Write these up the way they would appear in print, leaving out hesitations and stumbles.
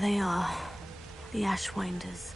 There they are, the Ashwinders.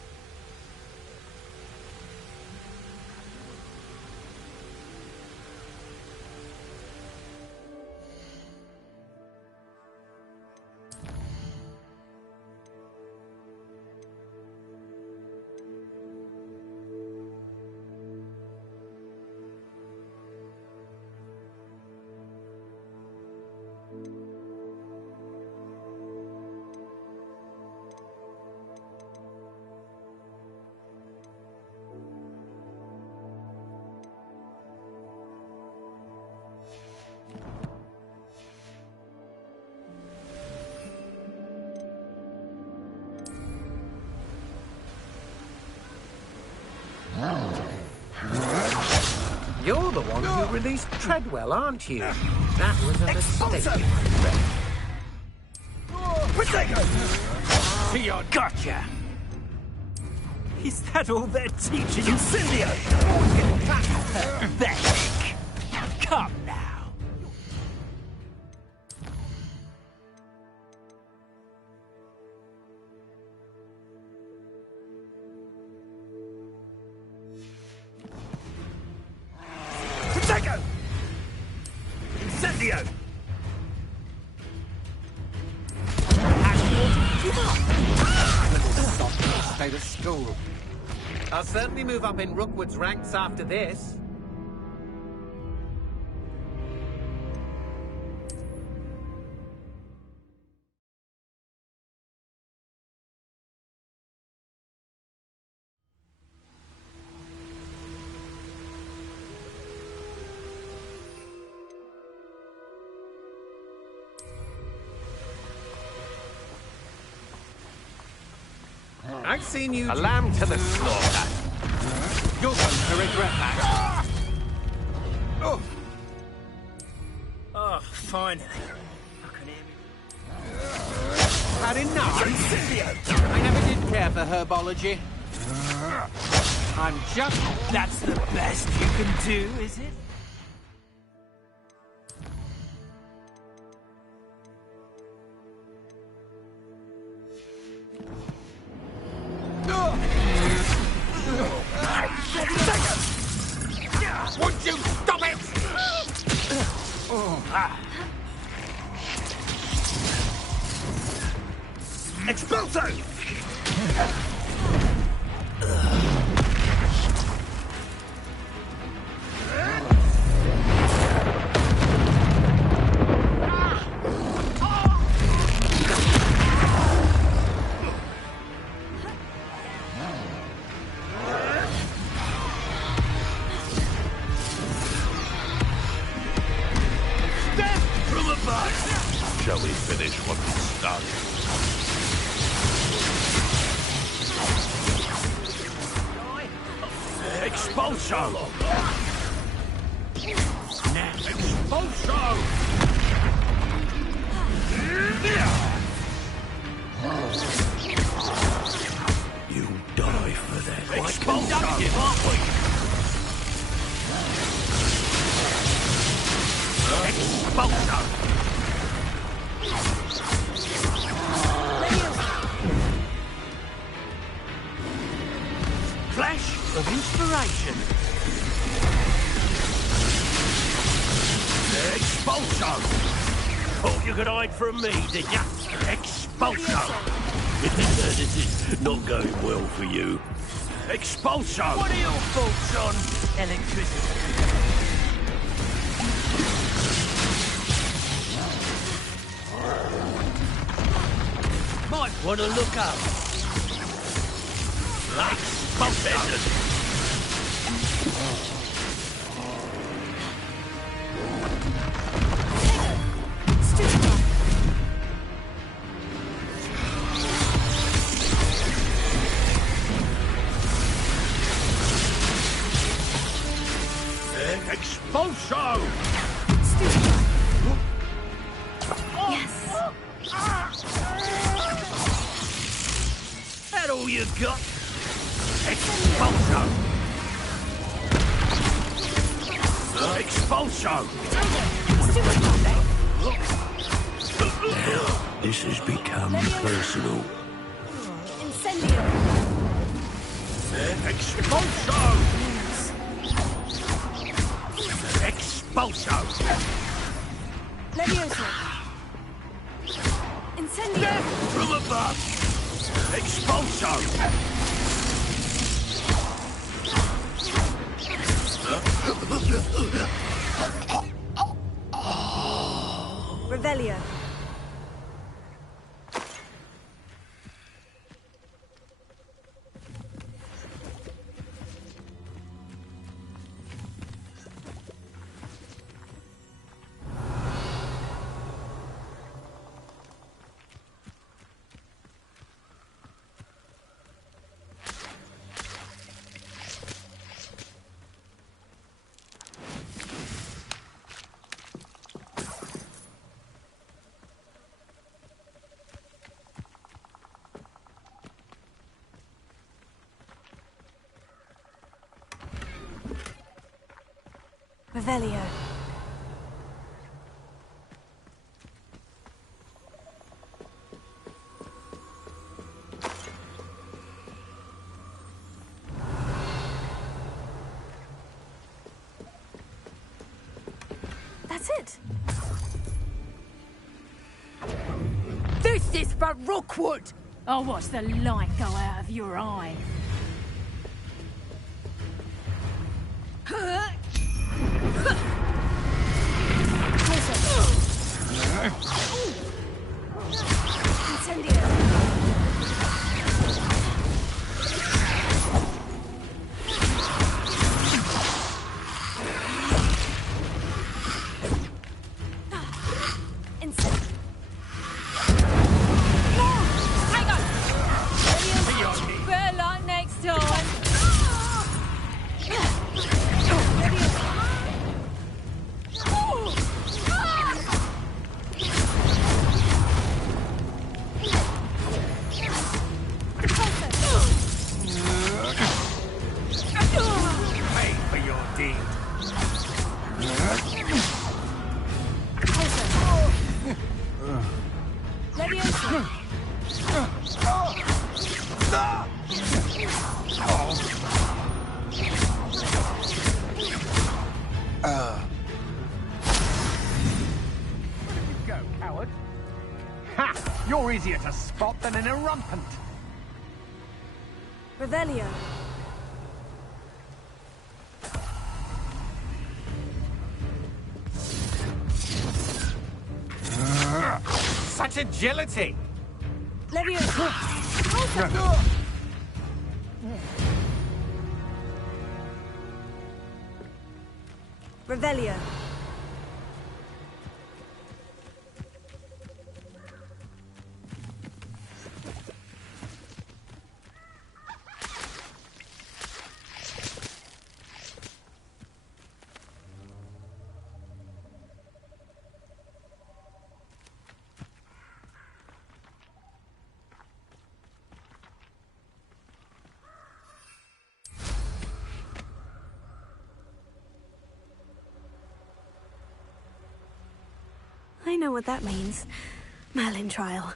You're the one who released Treadwell, aren't you? That was a mistake. To your gotcha! Is that all they're teaching you, Incendio? Pathetic! Come now! Protego! Incendio! State of school. I'll certainly move up in Rookwood's ranks after this. I've seen you... A lamb to the slaughter. You're going to regret that. Oh, finally. I can hear me. Had enough? Incendio! I never did care for herbology. I'm just... That's the best you can do, is it? Would you stop it? Expulso! Shall we finish what we started? Expulso! Now, expulso! You die for that. Expulso! Aren't we? Expulso! Flash of inspiration. Expulso! Thought you could hide from me, did ya? Expulso! This is not going well for you. Expulso! What are your thoughts on electricity? Might want to look up. Expulso! Expulso! Yes. That all you got? Expulso! Expulso! This has become personal. Expulso! Expulso! Levioso. Incendio. Death from above! Expulso! Revelio. Revelio. That's it. This is for Rookwood! I'll watch the light go out of your eye. Incendio. Better luck next time. Pay for your deed. Levioso. Go, coward. Ha! You're easier to spot than an irrumpant. Revelio. Such agility! Levioso. Revelio. I know what that means. Merlin trial.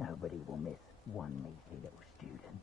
Nobody will miss one measly little student.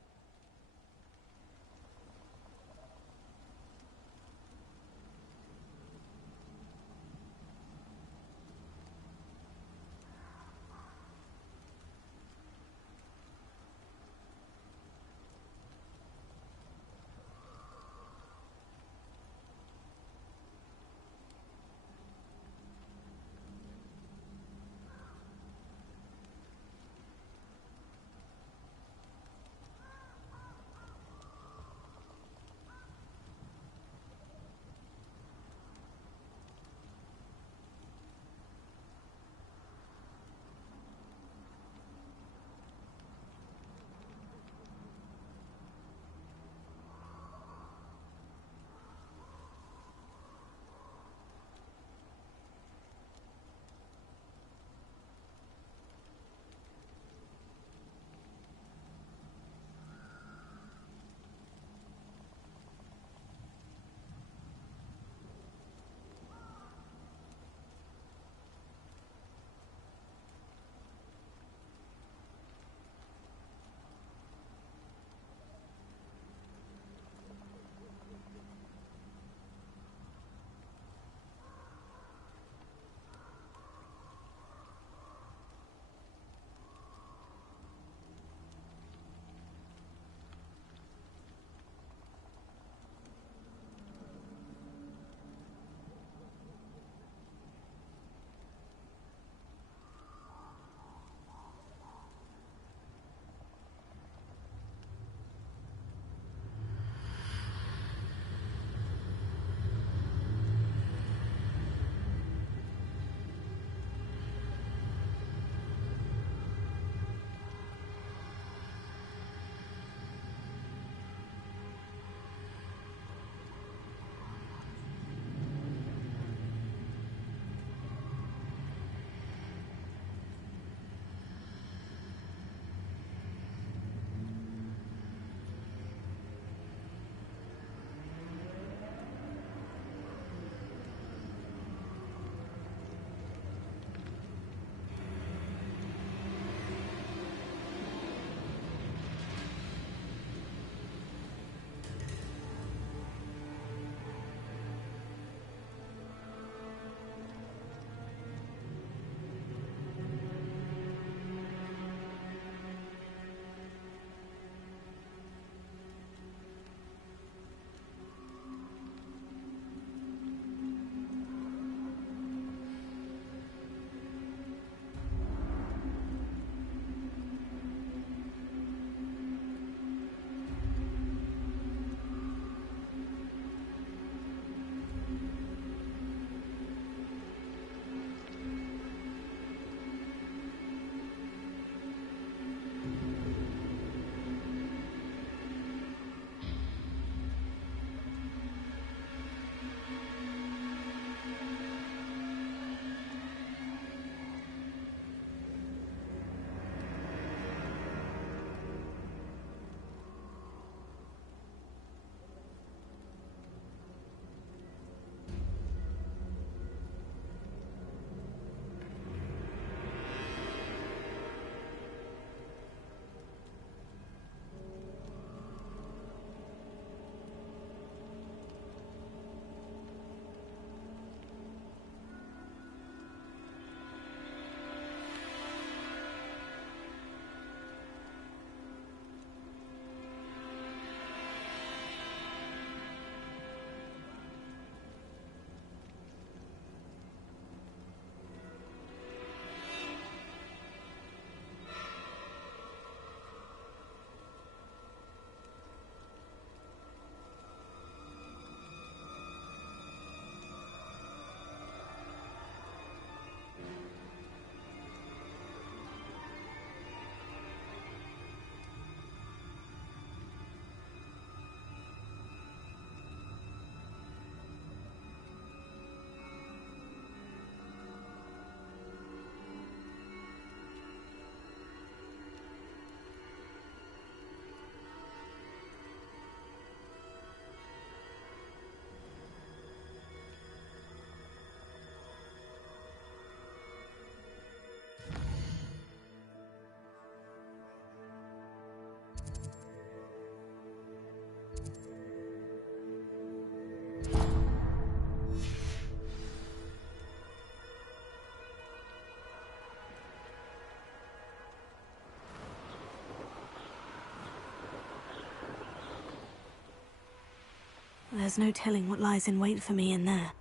There's no telling what lies in wait for me in there.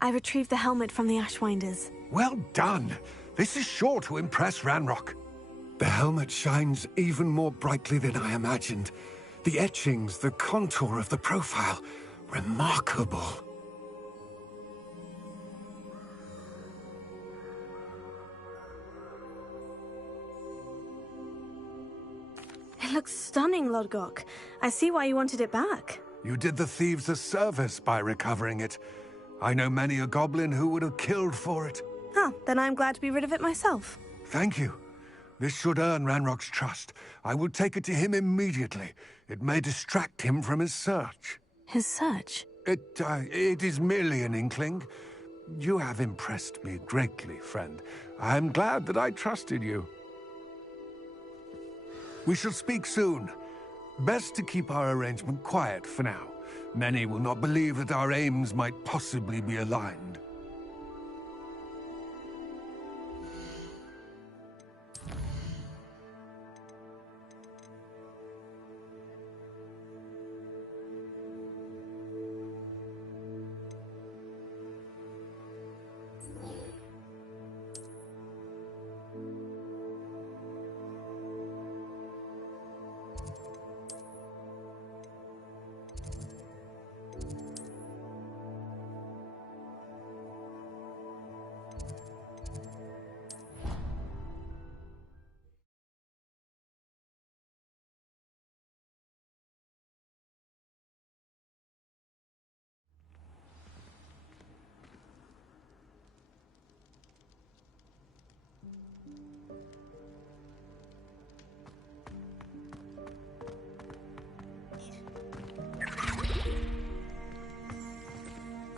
I retrieved the helmet from the Ashwinders. Well done! This is sure to impress Ranrock. The helmet shines even more brightly than I imagined. The etchings, the contour of the profile, remarkable. It looks stunning, Lodgok. I see why you wanted it back. You did the thieves a service by recovering it. I know many a goblin who would have killed for it. Huh, then I'm glad to be rid of it myself. Thank you. This should earn Ranrock's trust. I will take it to him immediately. It may distract him from his search. His search? It is merely an inkling. You have impressed me greatly, friend. I am glad that I trusted you. We shall speak soon. Best to keep our arrangement quiet for now. Many will not believe that our aims might possibly be aligned.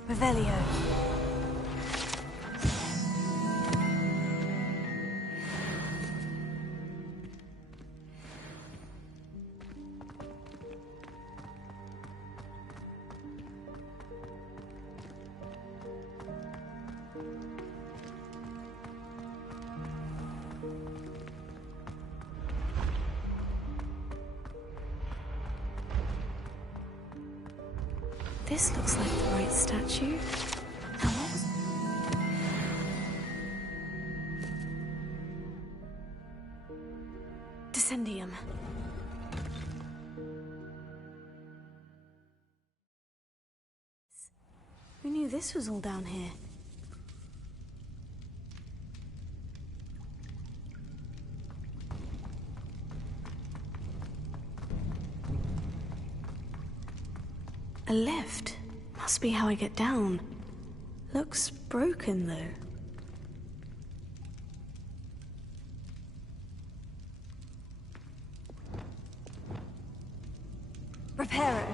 Revelio. This looks like the right statue. Now what was... Descendium. Who knew this was all down here? A lift. Must be how I get down. Looks broken, though. Repair it.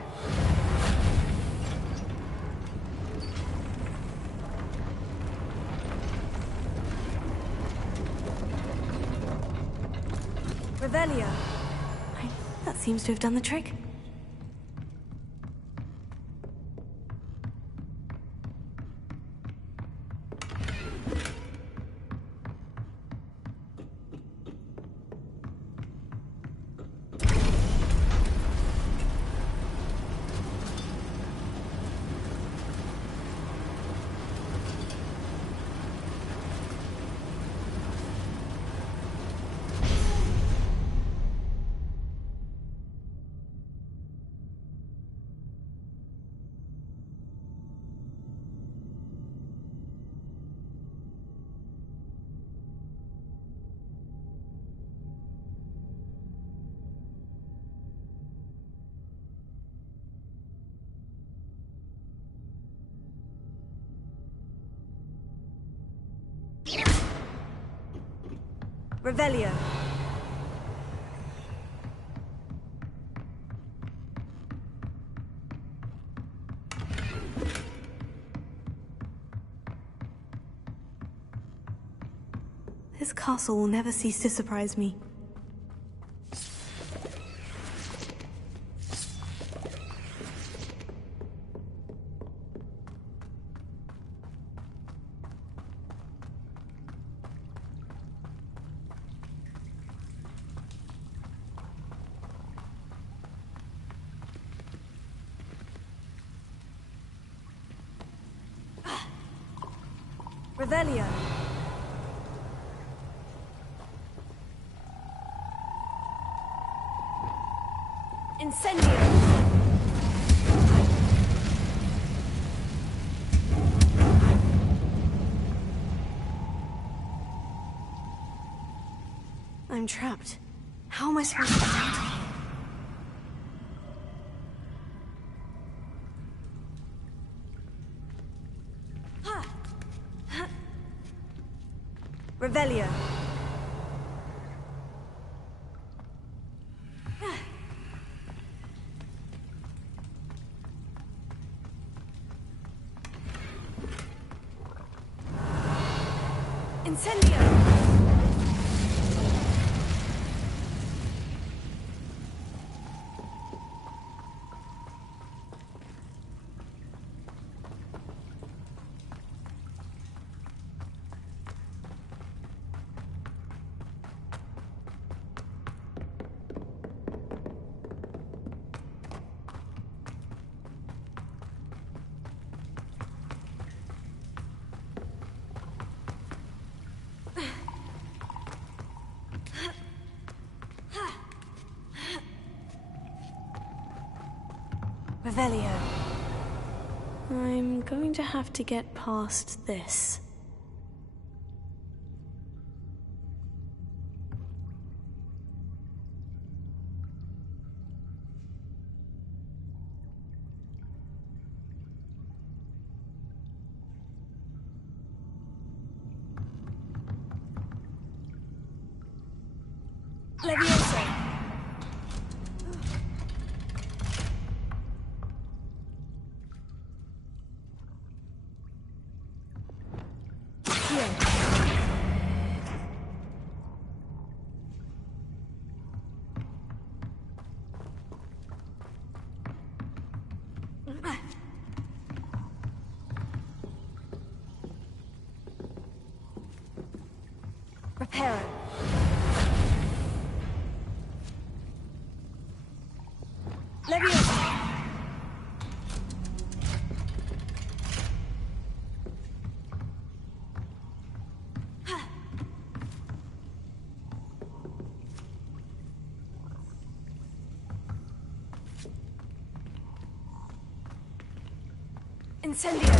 Revelio. That seems to have done the trick. Revelio. This castle will never cease to surprise me. Revelio. Incendio. I'm trapped. How am I supposed to get out? Revelio. Incendio. Revelio. I'm going to have to get past this. Levioso. Reparo. Levioso. Incendio.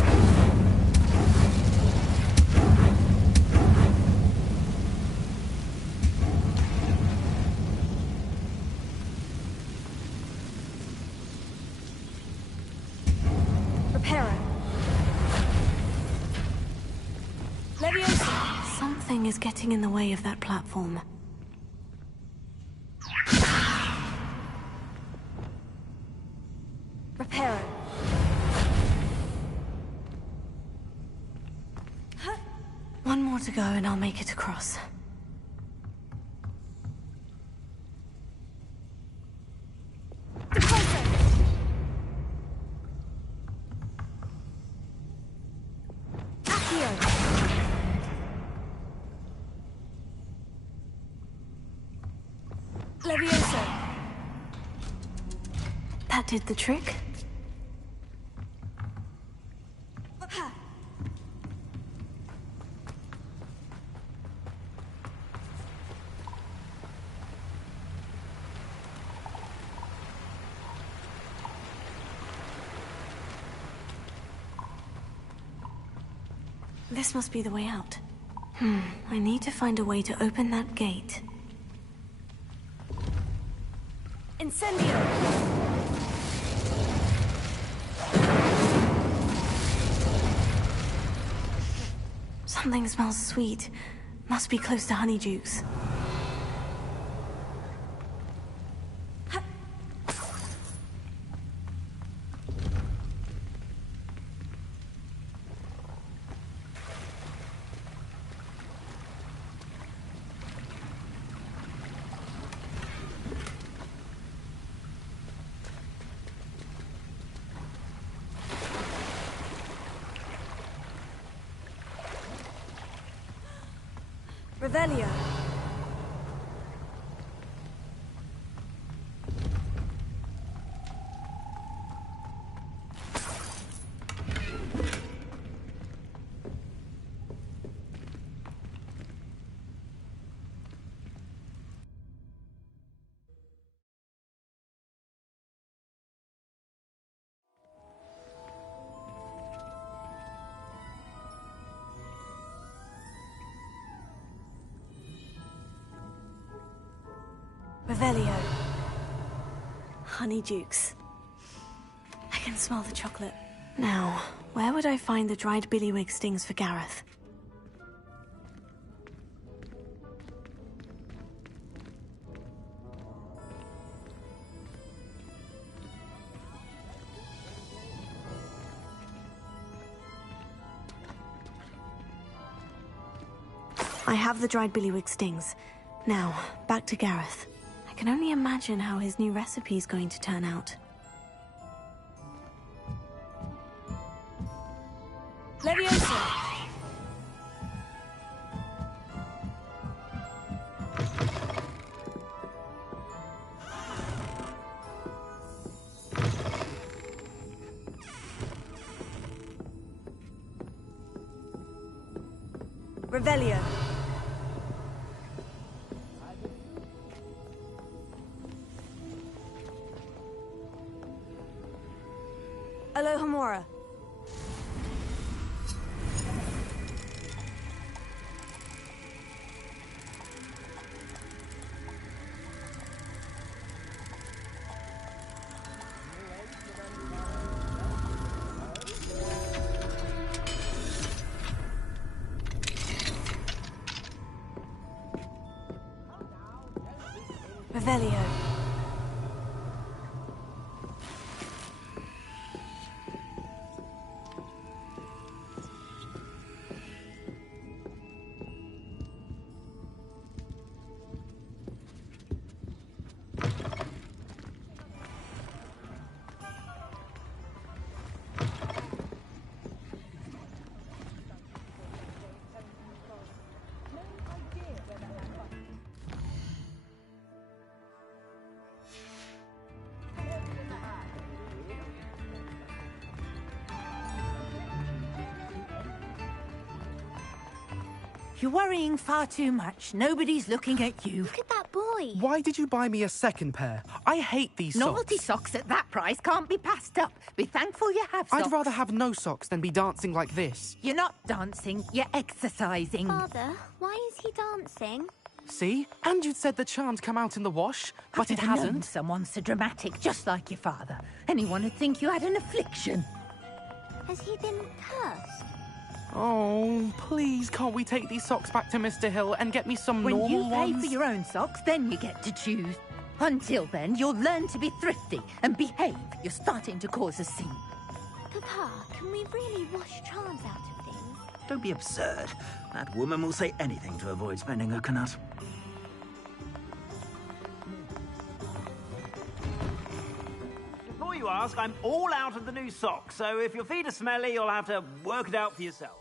Something is getting in the way of that platform. Reparo. One more to go and I'll make it across. Levioso. That did the trick. This must be the way out. I need to find a way to open that gate. Incendio! Something smells sweet. Must be close to Honeydukes. Revelio. Revelio. Honeydukes. I can smell the chocolate. Now, where would I find the dried billywig stings for Gareth? I have the dried billywig stings. Now, back to Gareth. I can only imagine how his new recipe's going to turn out. Leviosa! Revelio. Alohomora. Revelio. You're worrying far too much. Nobody's looking at you. Look at that boy. Why did you buy me a second pair? I hate these Novelty socks. socks at that price can't be passed up. Be thankful you have socks. I'd rather have no socks than be dancing like this. You're not dancing, you're exercising. Father, why is he dancing? See? And you'd said the charm'd come out in the wash, but it I've never known hasn't. someone so dramatic, just like your father. Anyone would think you had an affliction. Has he been cursed? Oh, please, can't we take these socks back to Mr. Hill and get me some When normal you pay ones? for your own socks, then you get to choose. Until then, you'll learn to be thrifty and behave. You're starting to cause a scene. Papa, can we really wash charms out of things? Don't be absurd. That woman will say anything to avoid spending her knut. Before you ask, I'm all out of the new socks, so if your feet are smelly, you'll have to work it out for yourself.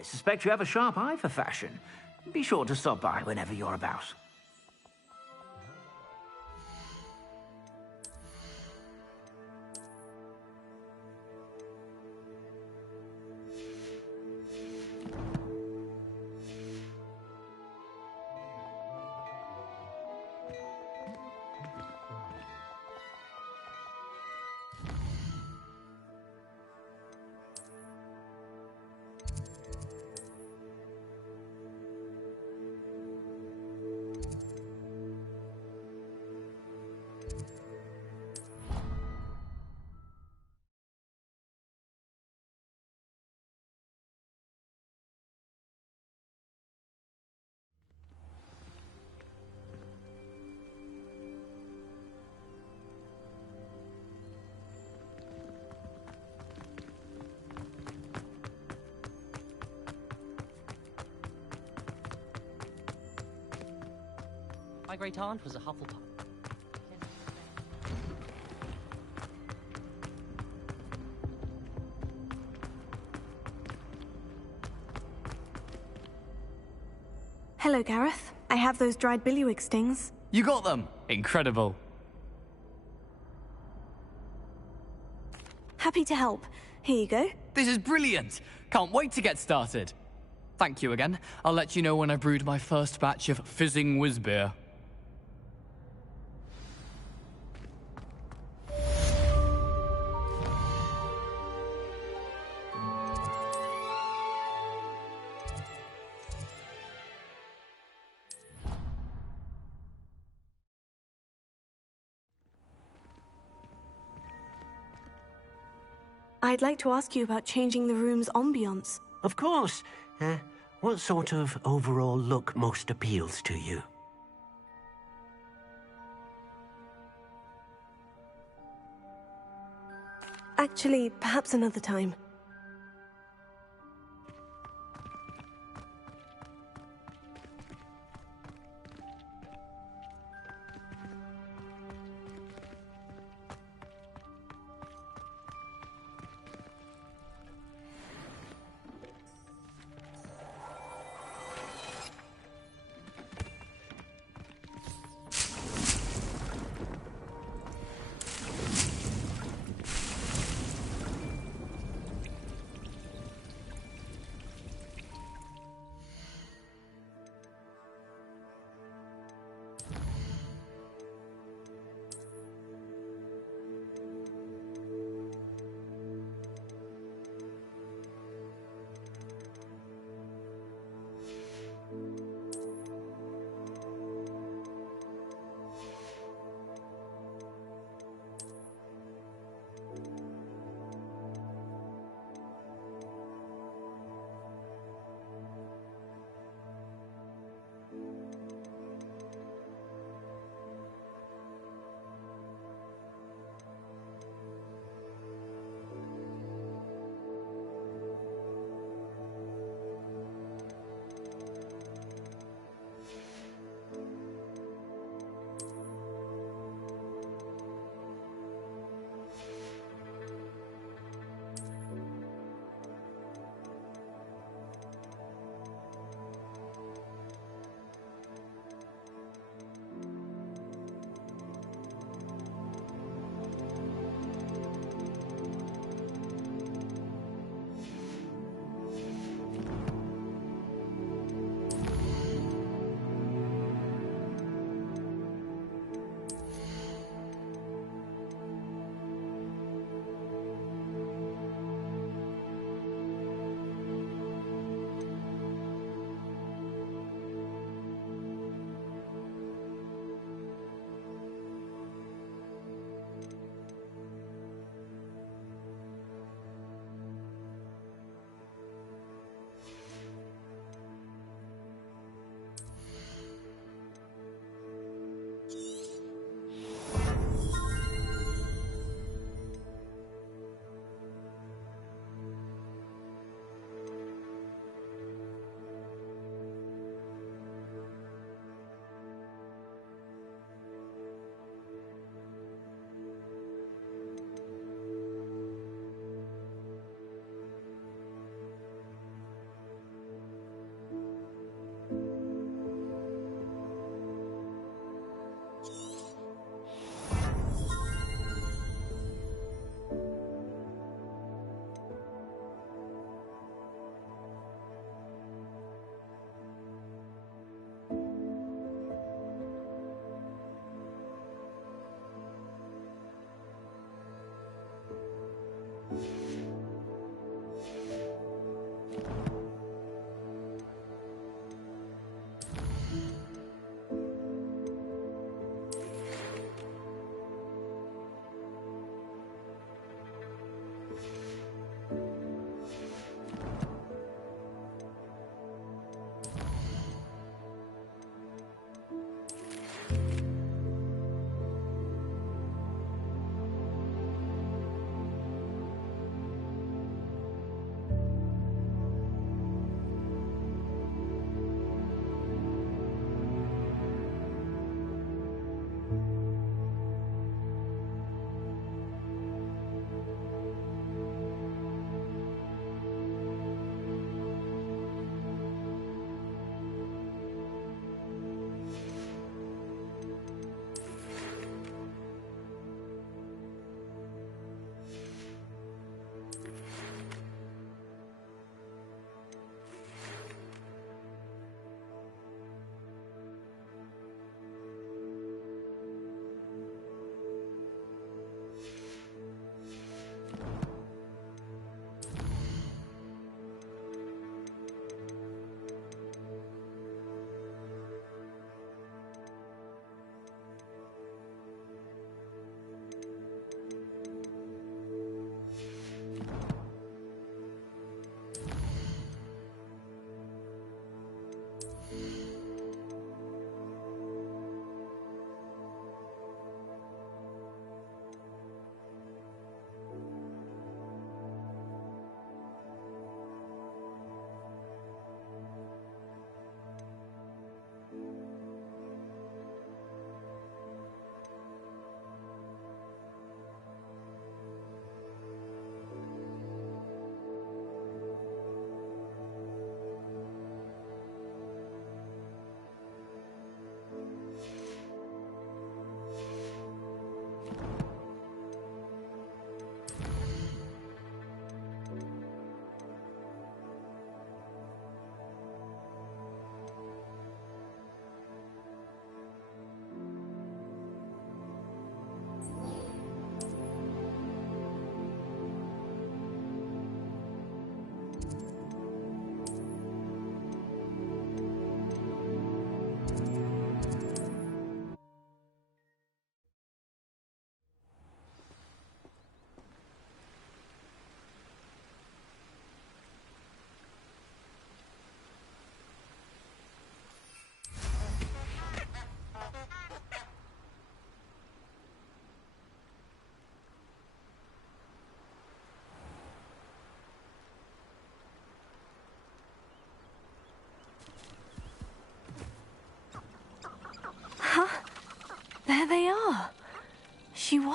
I suspect you have a sharp eye for fashion. Be sure to stop by whenever you're about. My great aunt was a Hufflepuff. Hello, Gareth. I have those dried billywig stings. You got them! Incredible. Happy to help. Here you go. This is brilliant! Can't wait to get started. Thank you again. I'll let you know when I've brewed my first batch of fizzing whiz-beer. I'd like to ask you about changing the room's ambiance. Of course. What sort of overall look most appeals to you? Actually, perhaps another time.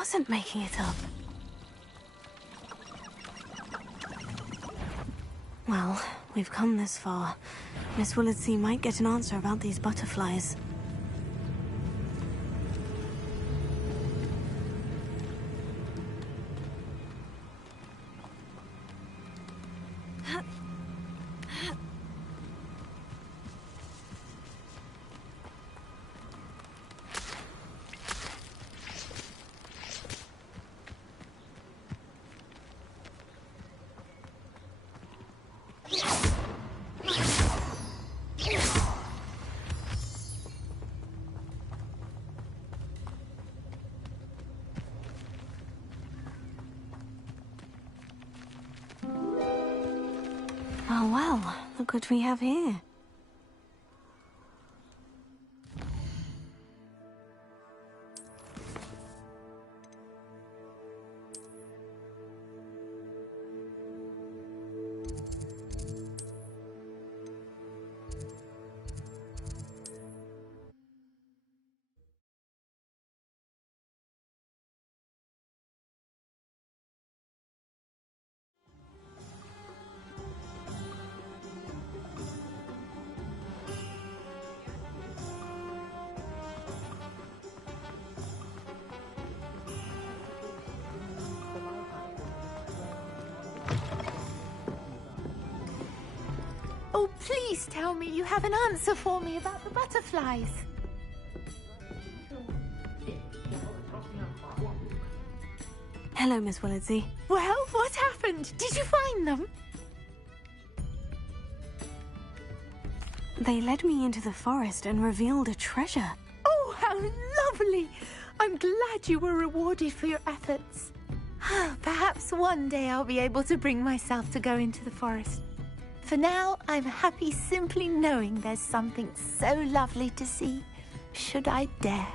wasn't making it up. Well, we've come this far. Miss Willardsea might get an answer about these butterflies. Oh well, look what we have here. Oh, please tell me you have an answer for me about the butterflies. Hello, Miss Willardsea. Well, what happened? Did you find them? They led me into the forest and revealed a treasure. Oh, how lovely! I'm glad you were rewarded for your efforts. Perhaps one day I'll be able to bring myself to go into the forest. For now, I'm happy simply knowing there's something so lovely to see, should I dare.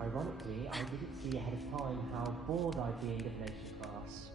Ironically, I didn't see ahead of time how bored I'd be in divination class.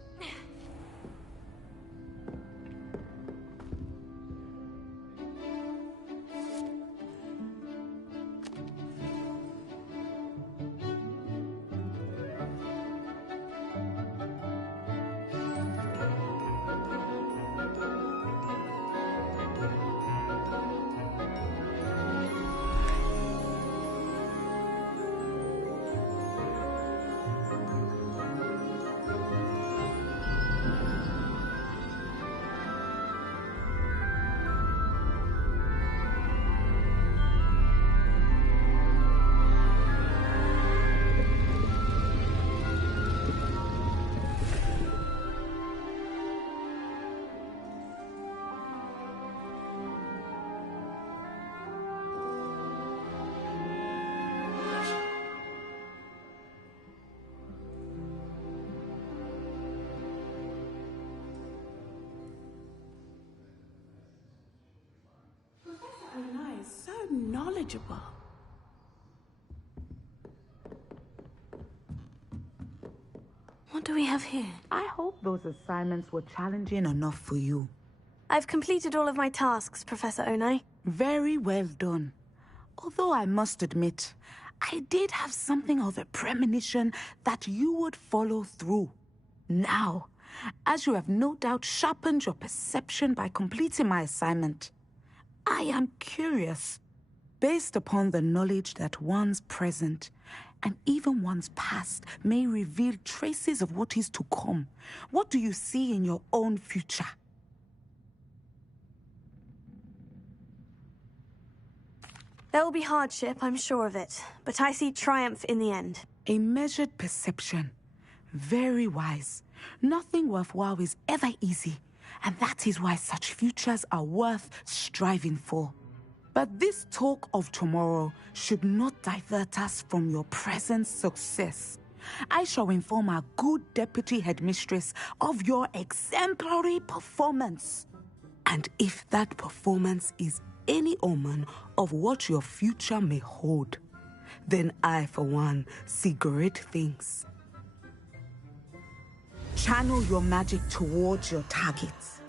Knowledgeable. What do we have here? I hope those assignments were challenging enough for you. I've completed all of my tasks, Professor Onai. Very well done. Although I must admit, I did have something of a premonition that you would follow through. Now, as you have no doubt sharpened your perception by completing my assignment, I am curious, based upon the knowledge that one's present and even one's past may reveal traces of what is to come. What do you see in your own future? There will be hardship, I'm sure of it, but I see triumph in the end. A measured perception. Very wise. Nothing worthwhile is ever easy, and that is why such futures are worth striving for. But this talk of tomorrow should not divert us from your present success. I shall inform our good deputy headmistress of your exemplary performance. And if that performance is any omen of what your future may hold, then I, for one, see great things. Channel your magic towards your targets.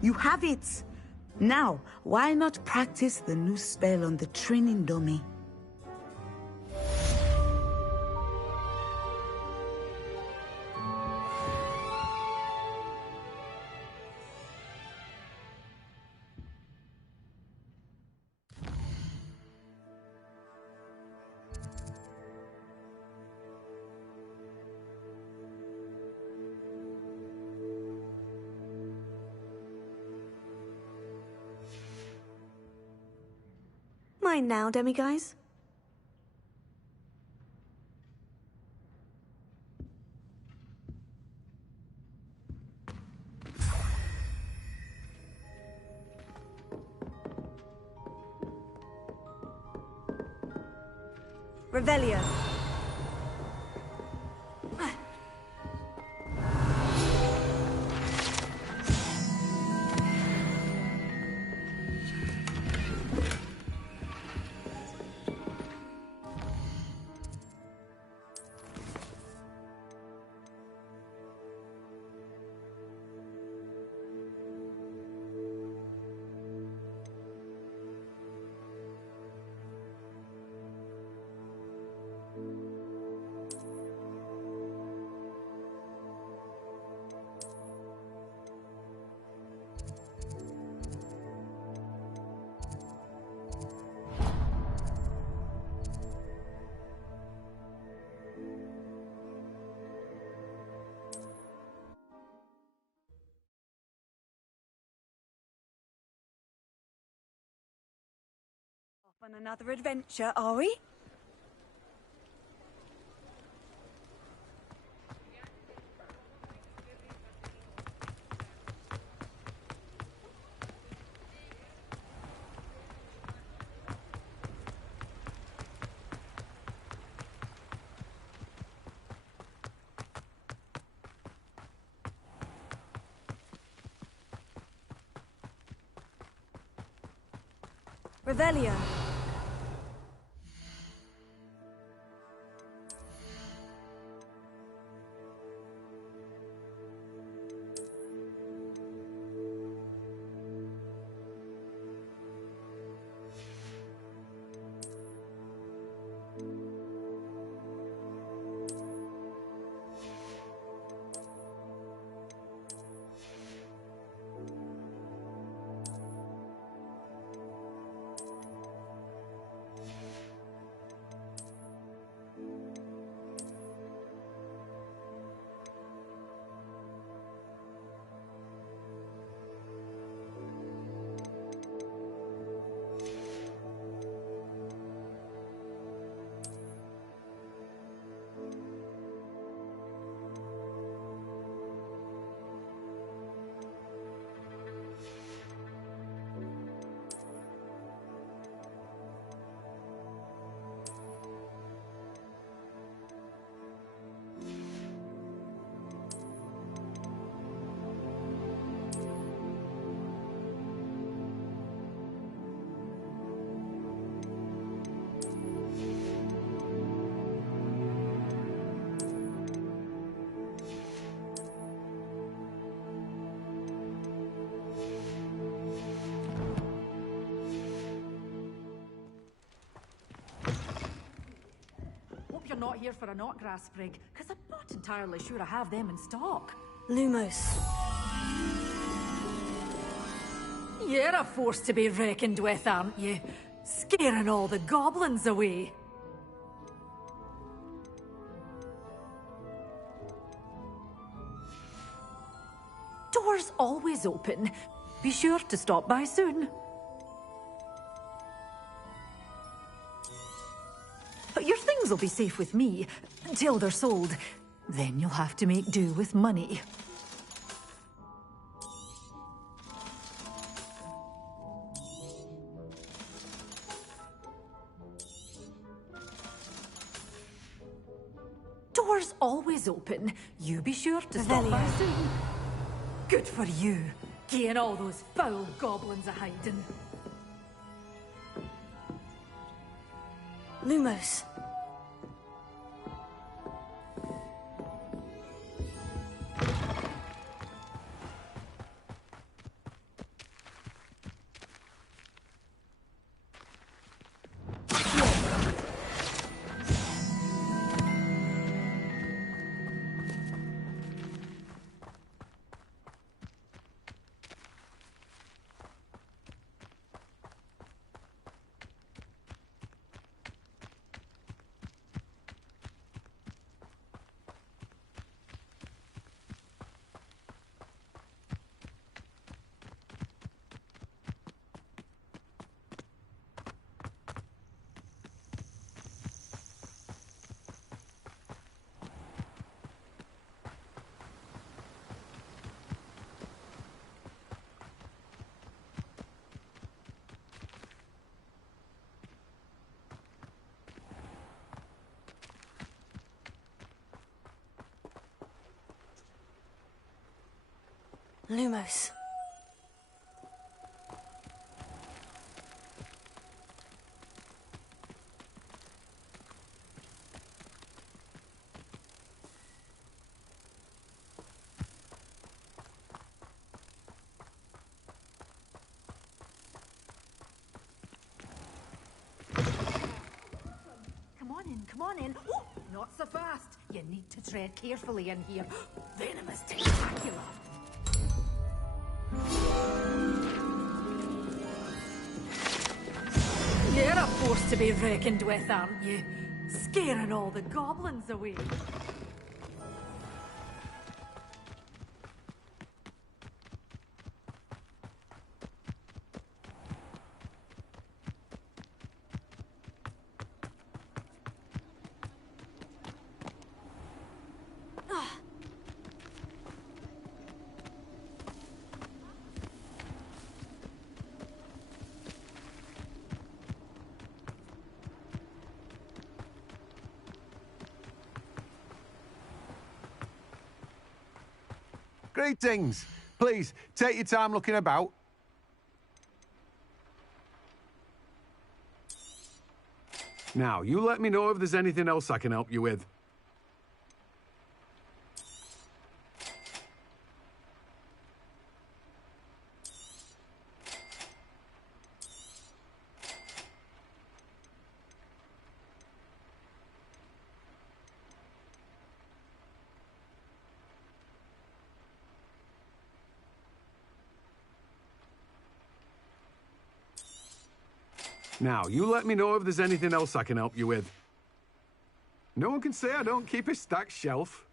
You have it! Now, why not practice the new spell on the training dummy? Mine now, demiguise. Revelio. On another adventure, are we? Revelio. you're not here for a knotgrass sprig, because I'm not entirely sure I have them in stock. Lumos. You're a force to be reckoned with, aren't you? Scaring all the goblins away. Doors always open. Be sure to stop by soon. But your things will be safe with me, until they're sold. Then you'll have to make do with money. Doors always open. You be sure to stop by soon. Good for you. Getting all those foul goblins a-hiding. Lumos. Lumos. Come on in. Oh, not so fast. You need to tread carefully in here. Venomous tentacular. You're a force to be reckoned with, aren't you? Scaring all the goblins away. Greetings. Please, take your time looking about. Now, you let me know if there's anything else I can help you with. Now, you let me know if there's anything else I can help you with. No one can say I don't keep a stacked shelf.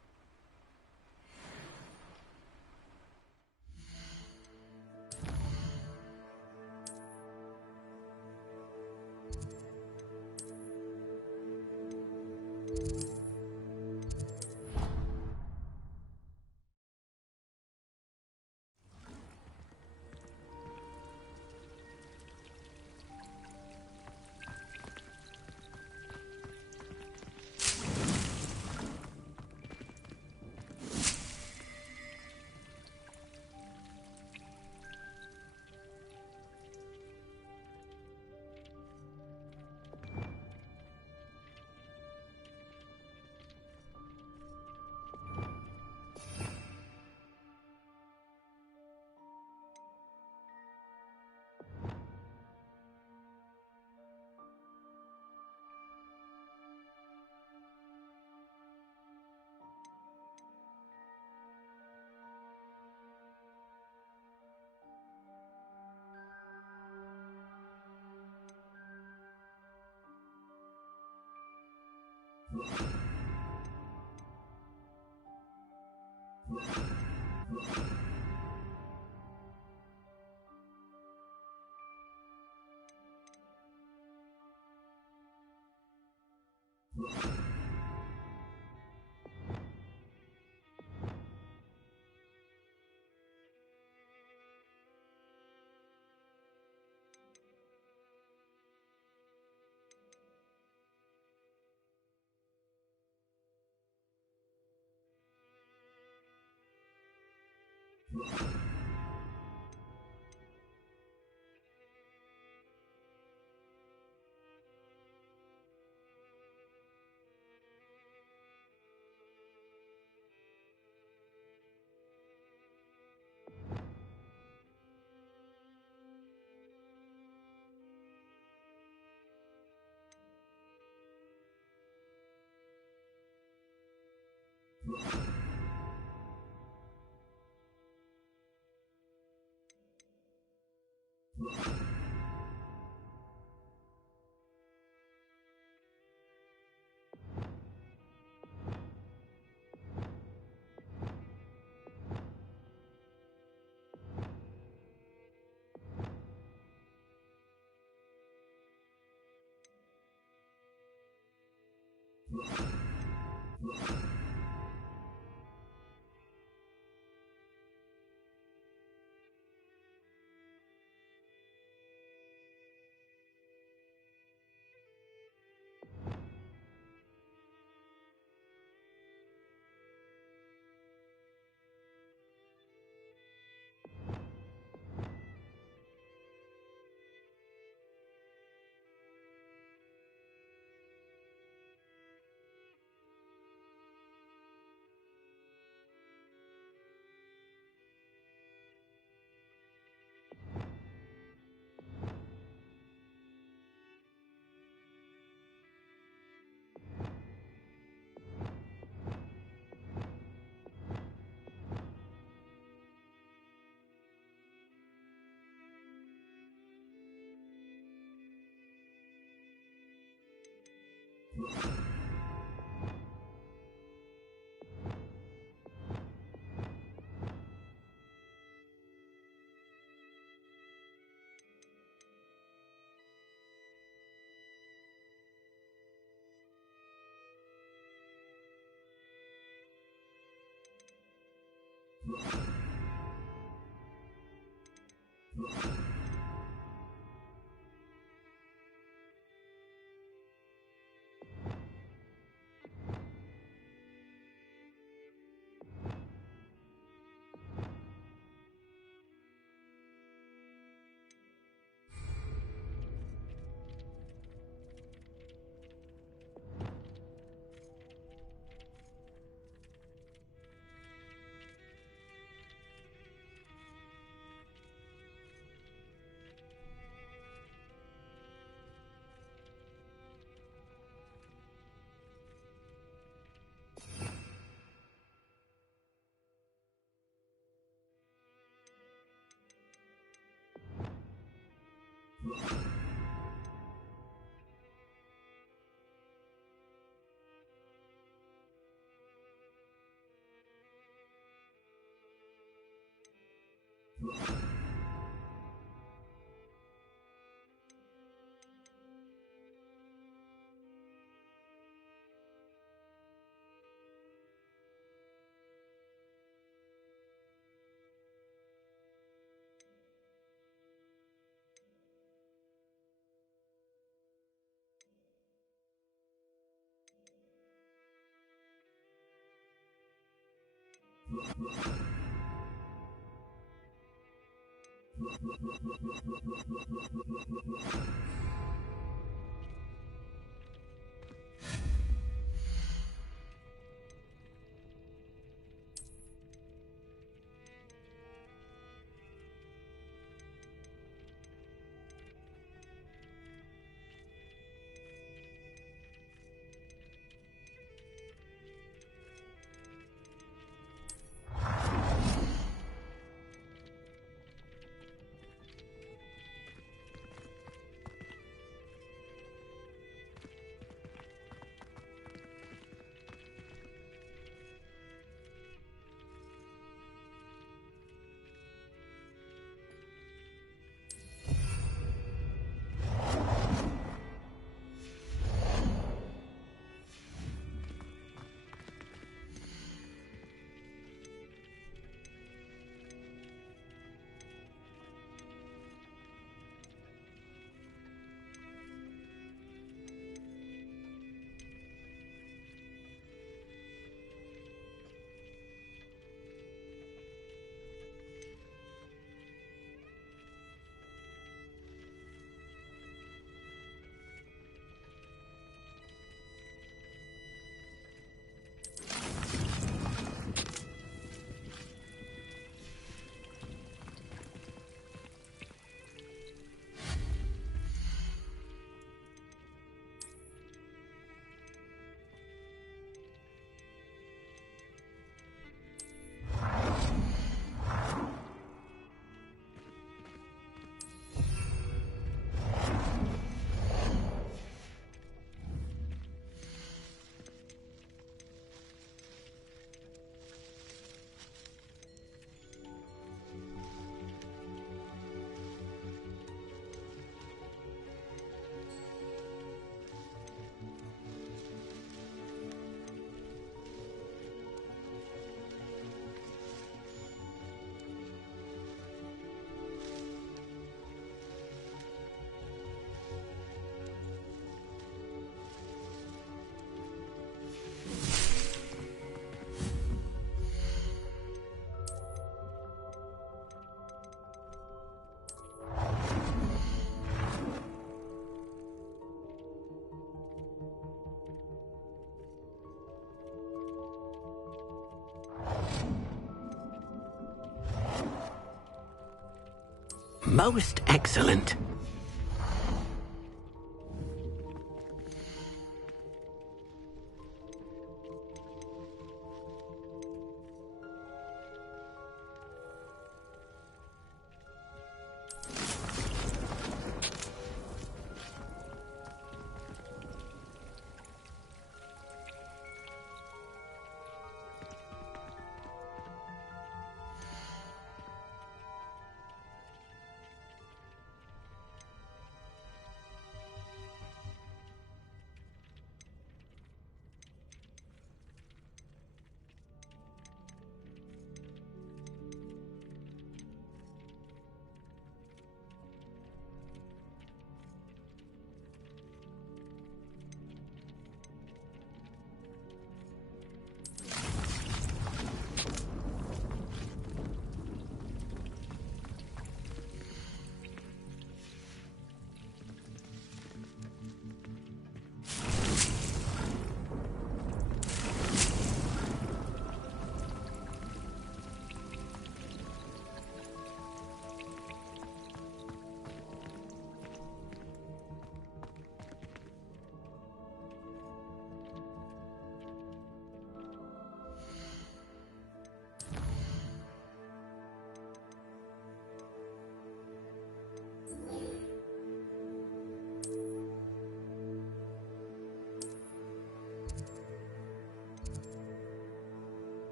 Most excellent.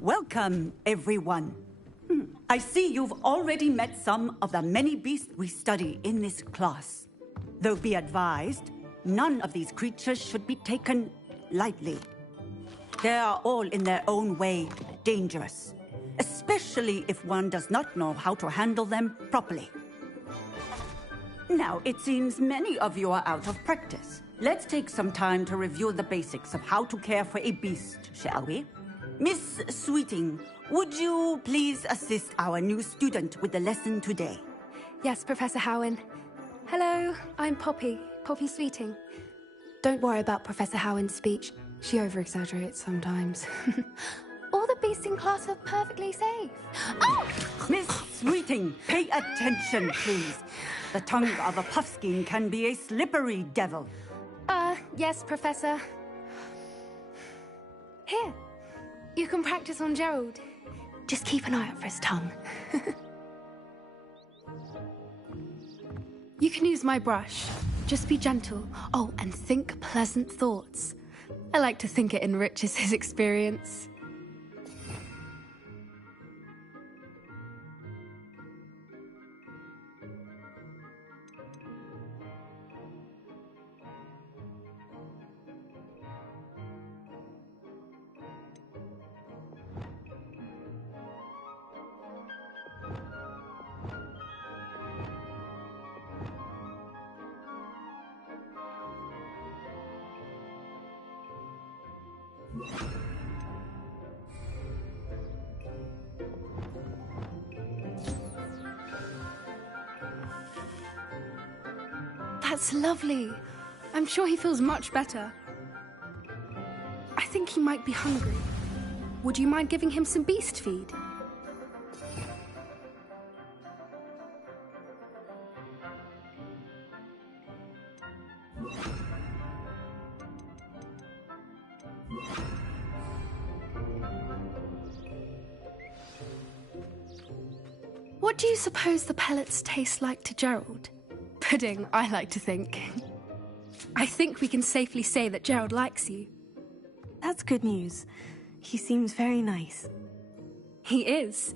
Welcome, everyone. I see you've already met some of the many beasts we study in this class. Though be advised, none of these creatures should be taken lightly. They are all in their own way dangerous, especially if one does not know how to handle them properly. Now, it seems many of you are out of practice. Let's take some time to review the basics of how to care for a beast, shall we? Miss Sweeting, would you please assist our new student with the lesson today? Yes, Professor Howen. Hello, I'm Poppy Sweeting. Don't worry about Professor Howen's speech. She over-exaggerates sometimes. All the beasts in class are perfectly safe. Oh! Miss Sweeting, pay attention, please. The tongue of a puffskein can be a slippery devil. Yes, Professor. Here, you can practice on Gerald. Just keep an eye out for his tongue. You can use my brush. Just be gentle. Oh, and think pleasant thoughts. I like to think it enriches his experience. That's lovely. I'm sure he feels much better. I think he might be hungry. Would you mind giving him some beast feed? What do you suppose the pellets taste like to Gerald? Pudding, I like to think. I think we can safely say that Gerald likes you. That's good news. He seems very nice. He is.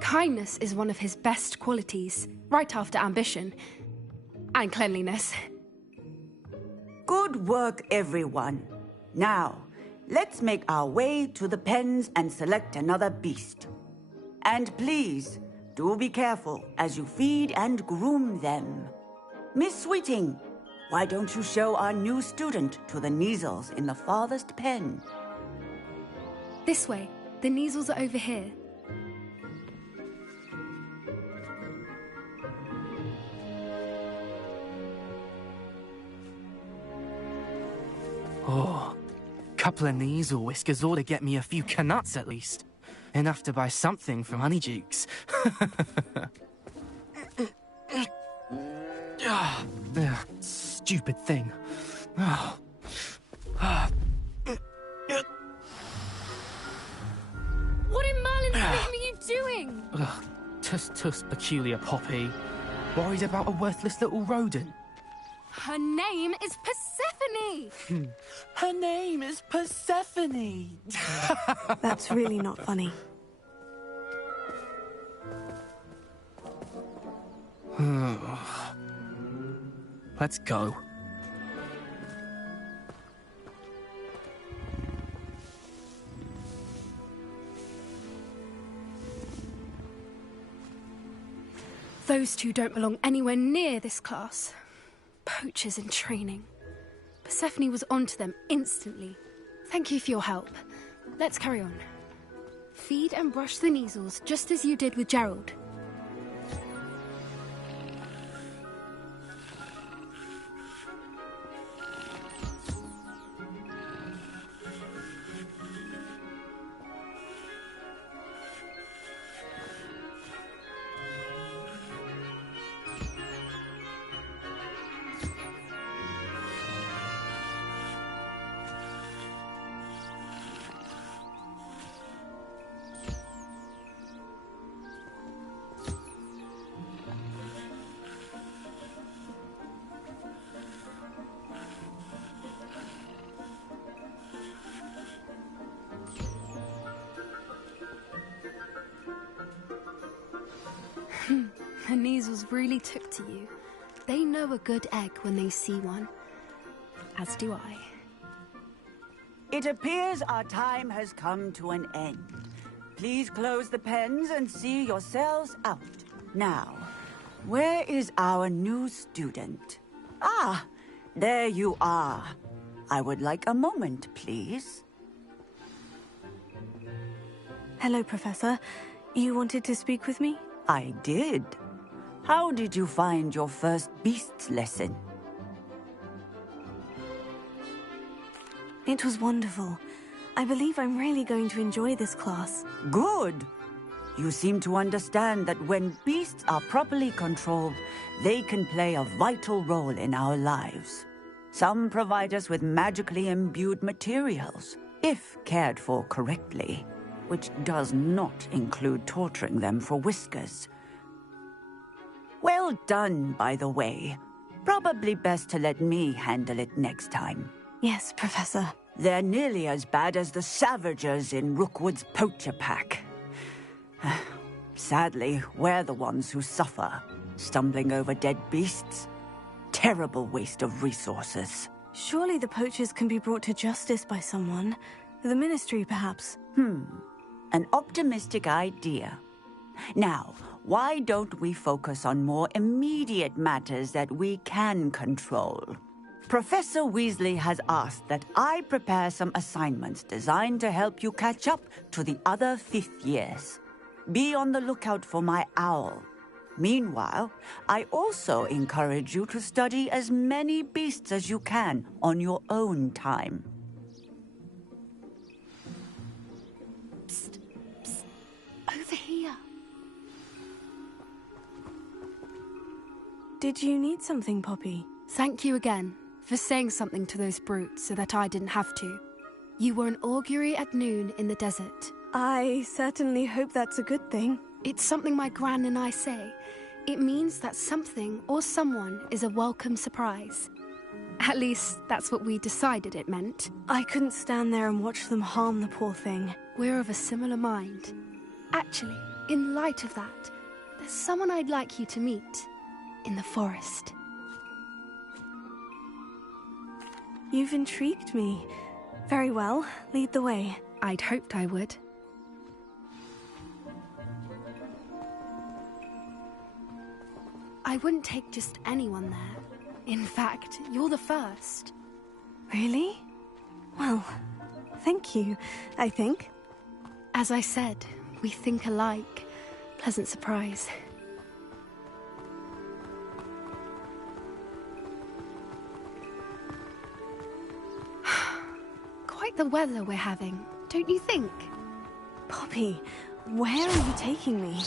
Kindness is one of his best qualities, right after ambition. And cleanliness. Good work, everyone. Now, let's make our way to the pens and select another beast. And please, do be careful as you feed and groom them. Miss Sweeting, why don't you show our new student to the Kneazles in the farthest pen? This way. The Kneazles are over here. Oh, couple of Kneazle whiskers ought to get me a few Canuts at least. Enough to buy something from Honeydukes. Stupid thing. What in Merlin's name are you doing? Tuss, peculiar Poppy. Worried about a worthless little rodent. Her name is Persephone! Her name is Persephone! That's really not funny. Let's go. Those two don't belong anywhere near this class. Poachers in training. Persephone was onto them instantly. Thank you for your help. Let's carry on. Feed and brush the Kneazles just as you did with Gerald. The Kneazles really took to you. They know a good egg when they see one. As do I. It appears our time has come to an end. Please close the pens and see yourselves out. Now, where is our new student? Ah, there you are. I would like a moment, please. Hello, Professor. You wanted to speak with me? I did. How did you find your first beasts lesson? It was wonderful. I believe I'm really going to enjoy this class. Good. You seem to understand that when beasts are properly controlled, they can play a vital role in our lives. Some provide us with magically imbued materials, if cared for correctly, which does not include torturing them for whiskers. Well done, by the way. Probably best to let me handle it next time. Yes, Professor. They're nearly as bad as the Savagers in Rookwood's poacher pack. Sadly, we're the ones who suffer, stumbling over dead beasts. Terrible waste of resources. Surely the poachers can be brought to justice by someone. The Ministry, perhaps. An optimistic idea. Now, why don't we focus on more immediate matters that we can control? Professor Weasley has asked that I prepare some assignments designed to help you catch up to the other 5th years. Be on the lookout for my owl. Meanwhile, I also encourage you to study as many beasts as you can on your own time. Psst, psst. Over here. Did you need something, Poppy? Thank you again for saying something to those brutes so that I didn't have to. You were an augury at noon in the desert. I certainly hope that's a good thing. It's something my gran and I say. It means that something or someone is a welcome surprise. At least, that's what we decided it meant. I couldn't stand there and watch them harm the poor thing. We're of a similar mind. Actually, in light of that, there's someone I'd like you to meet in the forest. You've intrigued me. Very well, lead the way. I'd hoped I would. I wouldn't take just anyone there. In fact, you're the first. Really? Well, thank you, I think. As I said, we think alike. Pleasant surprise. Quite the weather we're having, don't you think? Poppy, where are you taking me?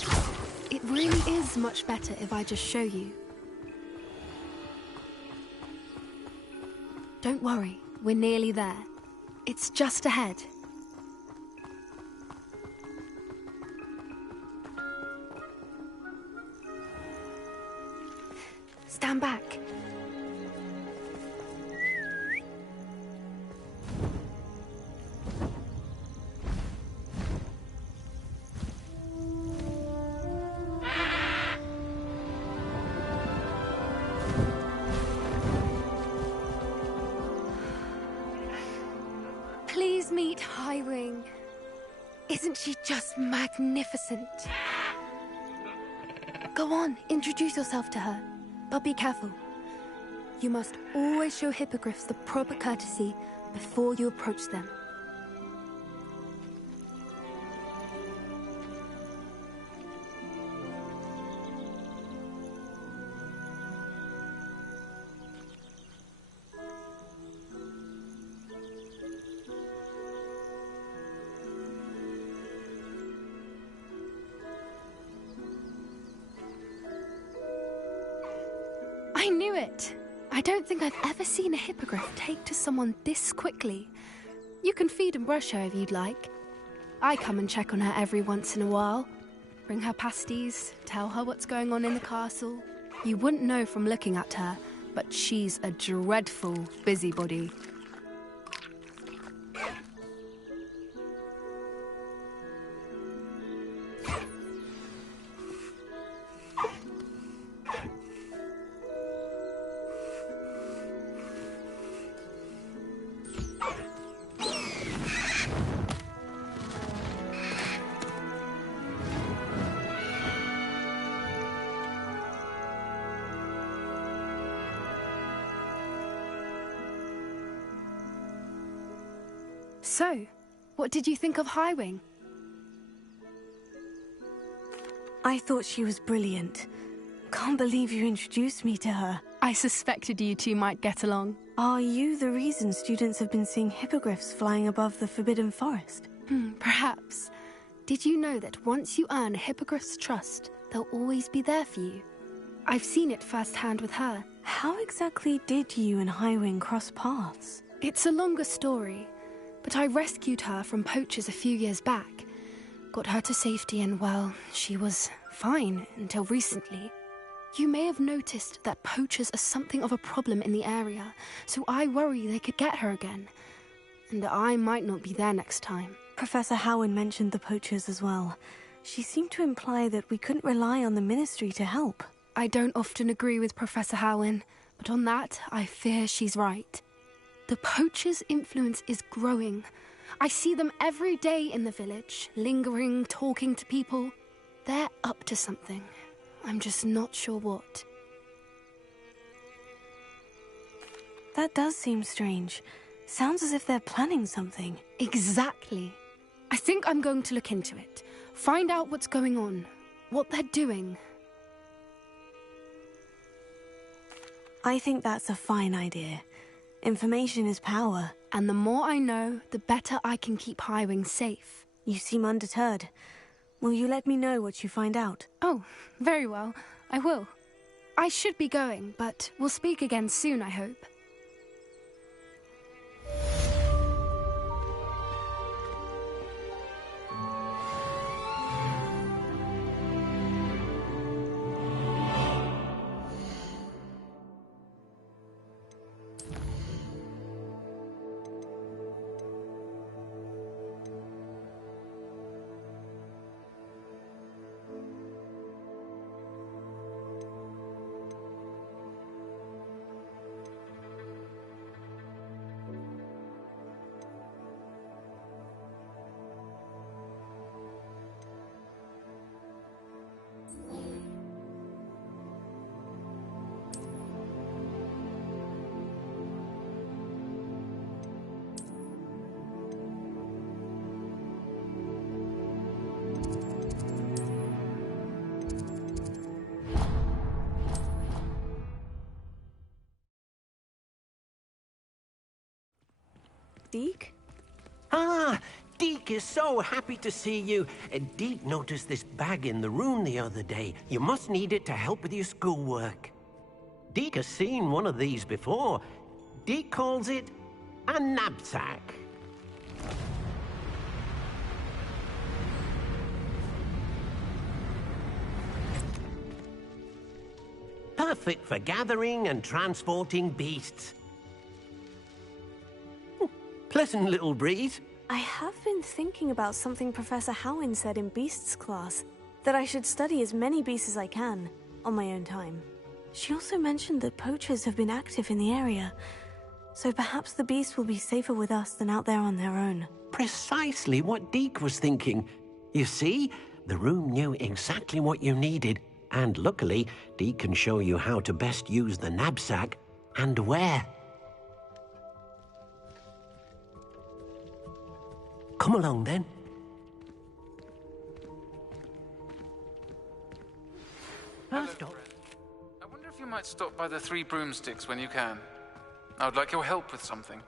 It really is much better if I just show you. Don't worry, we're nearly there. It's just ahead. Stand back. Please meet Highwing. Isn't she just magnificent? Go on, introduce yourself to her. But be careful. You must always show hippogriffs the proper courtesy before you approach them. I knew it! I don't think I've ever seen a hippogriff take to someone this quickly. You can feed and brush her if you'd like. I come and check on her every once in a while. Bring her pasties, tell her what's going on in the castle. You wouldn't know from looking at her, but she's a dreadful busybody. So, what did you think of Highwing? I thought she was brilliant. Can't believe you introduced me to her. I suspected you two might get along. Are you the reason students have been seeing hippogriffs flying above the Forbidden Forest? Perhaps. Did you know that once you earn a hippogriff's trust, they'll always be there for you? I've seen it firsthand with her. How exactly did you and Highwing cross paths? It's a longer story, but I rescued her from poachers a few years back. Got her to safety and, well, she was fine until recently. You may have noticed that poachers are something of a problem in the area, so I worry they could get her again. And I might not be there next time. Professor Howin mentioned the poachers as well. She seemed to imply that we couldn't rely on the Ministry to help. I don't often agree with Professor Howin, but on that, I fear she's right. The poachers' influence is growing. I see them every day in the village, lingering, talking to people. They're up to something. I'm just not sure what. That does seem strange. Sounds as if they're planning something. Exactly. I think I'm going to look into it. Find out what's going on, what they're doing. I think that's a fine idea. Information is power. And the more I know, the better I can keep Highwing safe. You seem undeterred. Will you let me know what you find out? Oh, very well. I will. I should be going, but we'll speak again soon, I hope. Deke? Ah, Deke is so happy to see you. Deke noticed this bag in the room the other day. You must need it to help with your schoolwork. Deke has seen one of these before. Deke calls it a knapsack. Perfect for gathering and transporting beasts. Pleasant little breeze. I have been thinking about something Professor Howin said in Beasts class, that I should study as many beasts as I can, on my own time. She also mentioned that poachers have been active in the area, so perhaps the beasts will be safer with us than out there on their own. Precisely what Deke was thinking. You see, the room knew exactly what you needed, and luckily, Deke can show you how to best use the knapsack and where. Come along, then. First off, I wonder if you might stop by the Three Broomsticks when you can. I would like your help with something.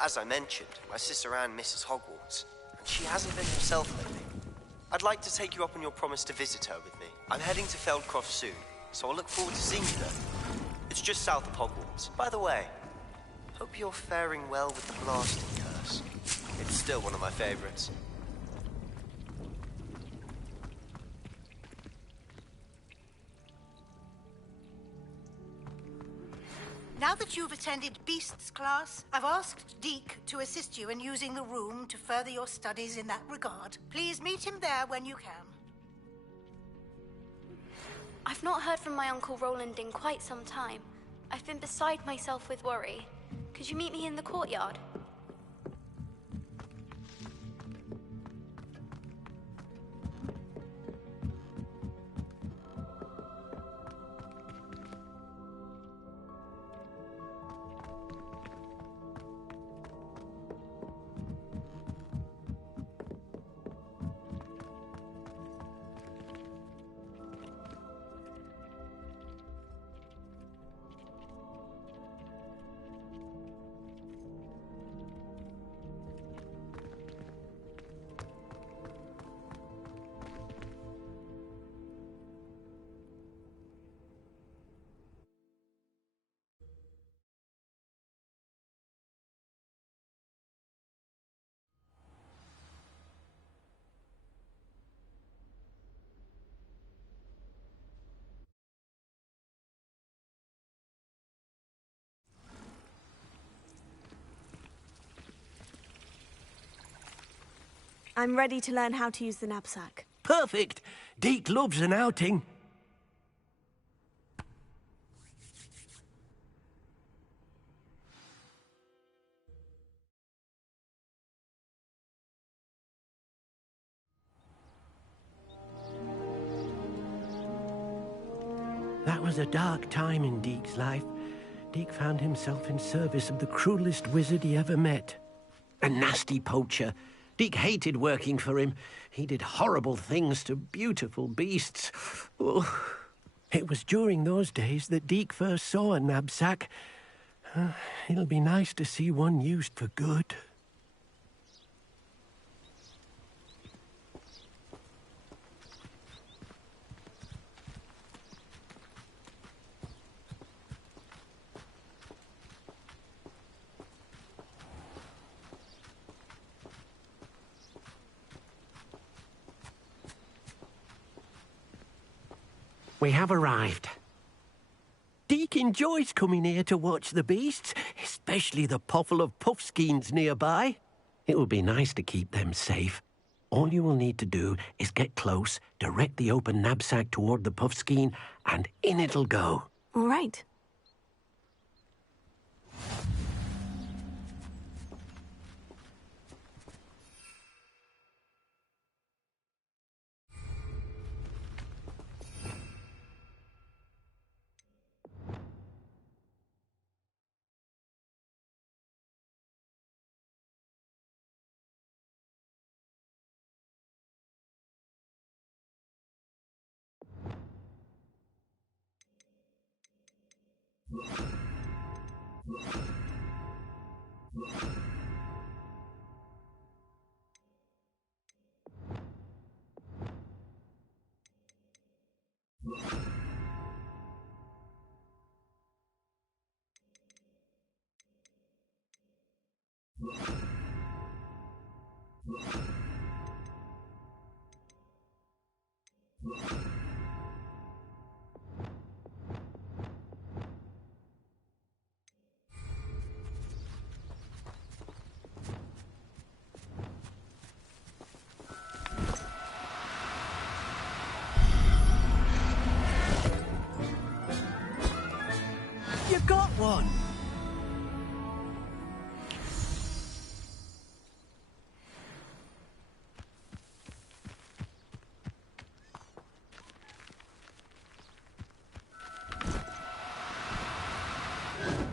As I mentioned, my sister Anne misses Hogwarts, and she hasn't been herself lately. I'd like to take you up on your promise to visit her with me. I'm heading to Feldcroft soon, so I'll look forward to seeing you there. It's just south of Hogwarts. By the way, hope you're faring well with the blasting curse. It's still one of my favorites. Now that you've attended Beasts class, I've asked Deke to assist you in using the room to further your studies in that regard. Please meet him there when you can. I've not heard from my Uncle Roland in quite some time. I've been beside myself with worry. Could you meet me in the courtyard? I'm ready to learn how to use the knapsack. Perfect. Deke loves an outing. That was a dark time in Deke's life. Deke found himself in service of the cruelest wizard he ever met. A nasty poacher. Deke hated working for him. He did horrible things to beautiful beasts. Oh. It was during those days that Deke first saw a knapsack. It'll be nice to see one used for good. We have arrived. Deke enjoys coming here to watch the beasts, especially the potful of puffskeins nearby. It will be nice to keep them safe. All you will need to do is get close, direct the open knapsack toward the puffskein, and in it'll go. All right. You got one!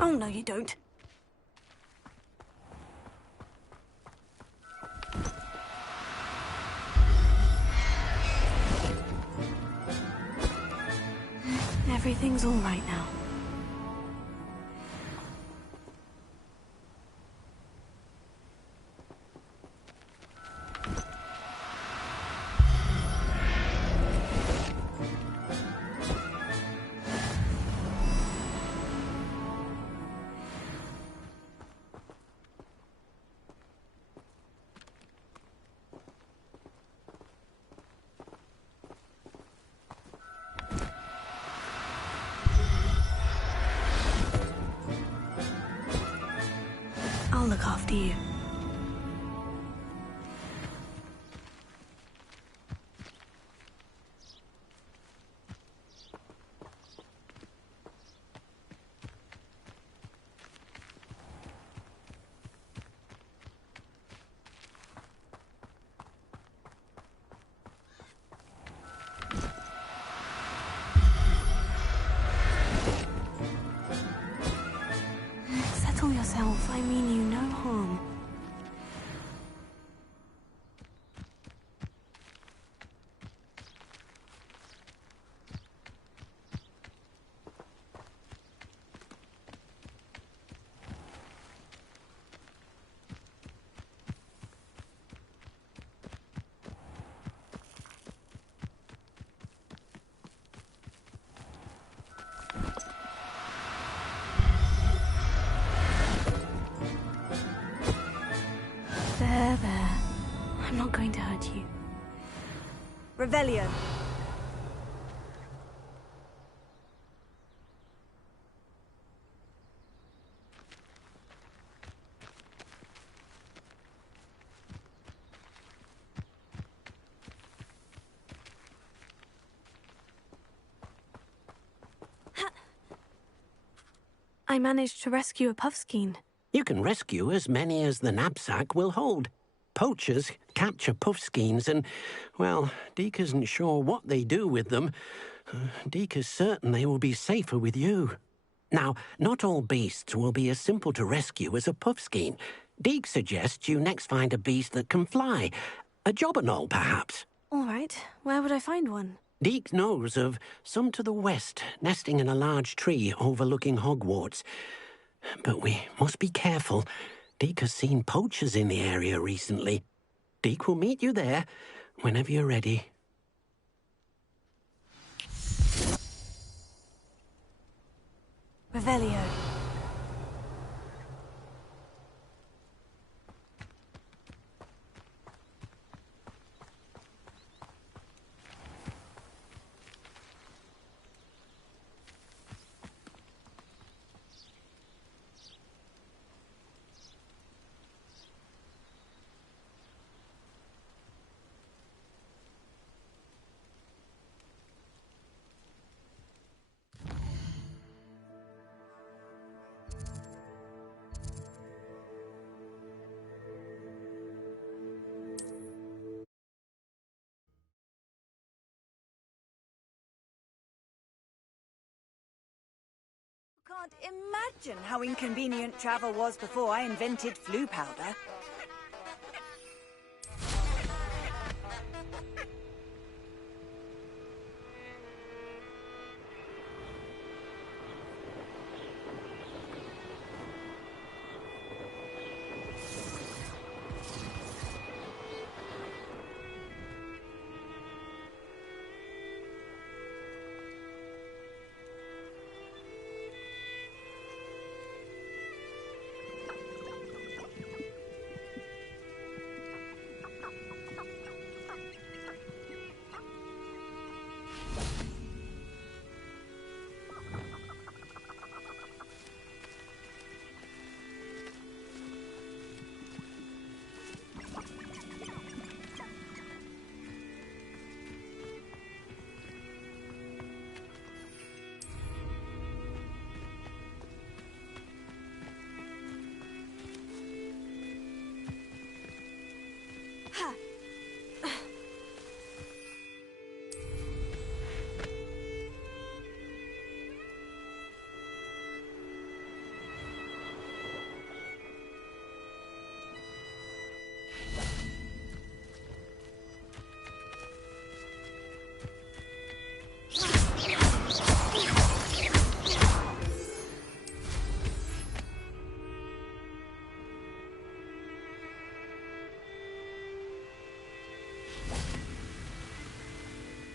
Oh, no, you don't. Everything's all right now. I'll look after you. Settle yourself. I mean you no harm. There. I'm not going to hurt you. Revelio. I managed to rescue a puffskein. You can rescue as many as the knapsack will hold. Poachers capture puffskeins and, well, Deke isn't sure what they do with them. Deke is certain they will be safer with you. Now, not all beasts will be as simple to rescue as a puffskein. Deke suggests you next find a beast that can fly. A jobberknoll, perhaps. All right. Where would I find one? Deke knows of some to the west, nesting in a large tree overlooking Hogwarts. But we must be careful. Deke has seen poachers in the area recently. Deke will meet you there whenever you're ready. Revelio. Can't imagine how inconvenient travel was before I invented flu powder.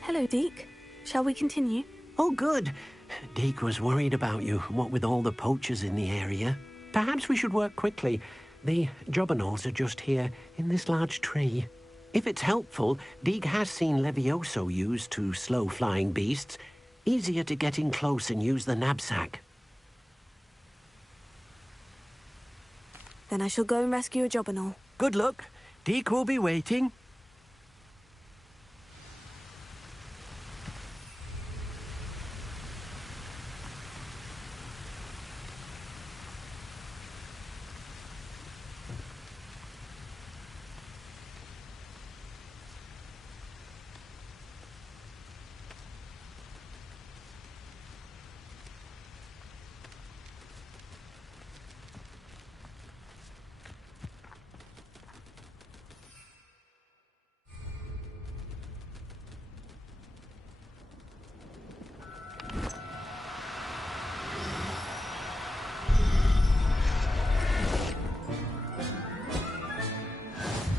Hello, Deke. Shall we continue? Oh, good. Deke was worried about you, what with all the poachers in the area. Perhaps we should work quickly. The jobberknolls are just here, in this large tree. If it's helpful, Deke has seen Levioso used to slow flying beasts. Easier to get in close and use the knapsack. Then I shall go and rescue a jobberknoll. Good luck. Deke will be waiting.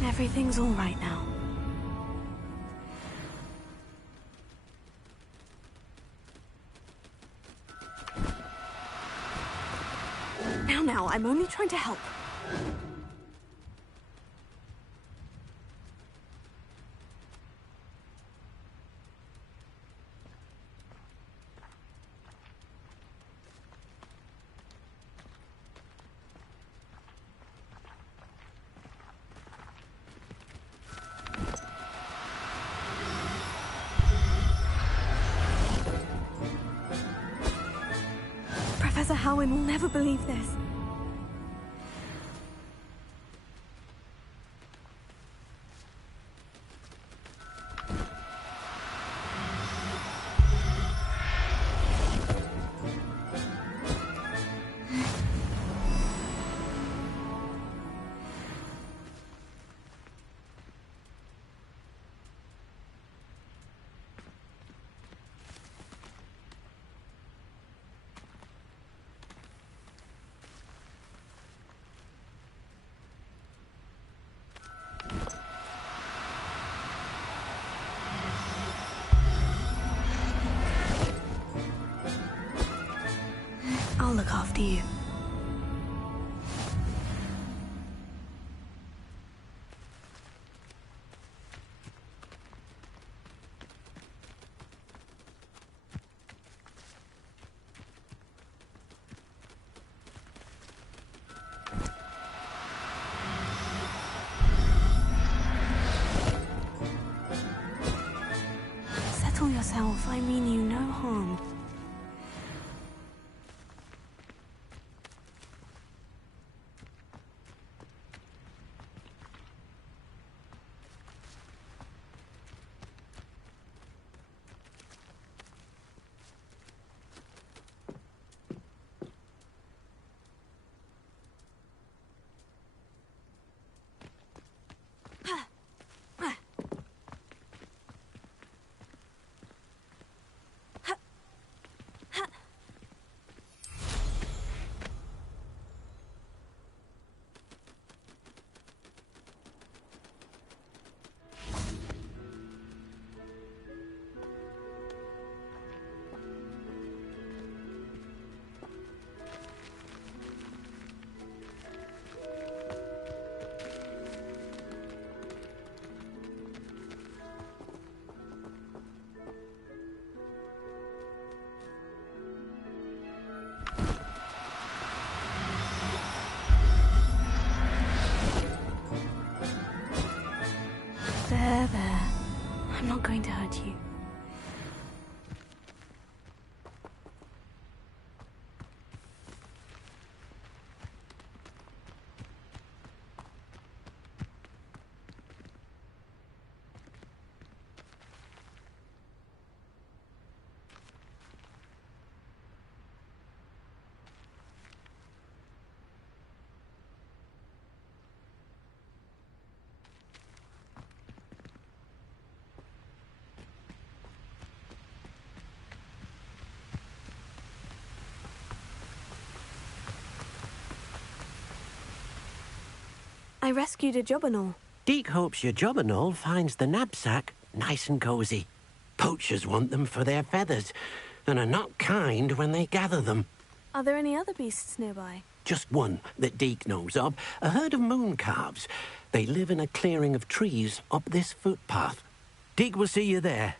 Everything's all right now. Now, I'm only trying to help. Professor Howin will never believe this. I'll look after you. Settle yourself. I mean you no harm. There. I'm not going to hurt you. I rescued a jobberknoll. Deke hopes your jobberknoll finds the knapsack nice and cozy. Poachers want them for their feathers, and are not kind when they gather them. Are there any other beasts nearby? Just one that Deke knows of, a herd of moon calves. They live in a clearing of trees up this footpath. Deke will see you there.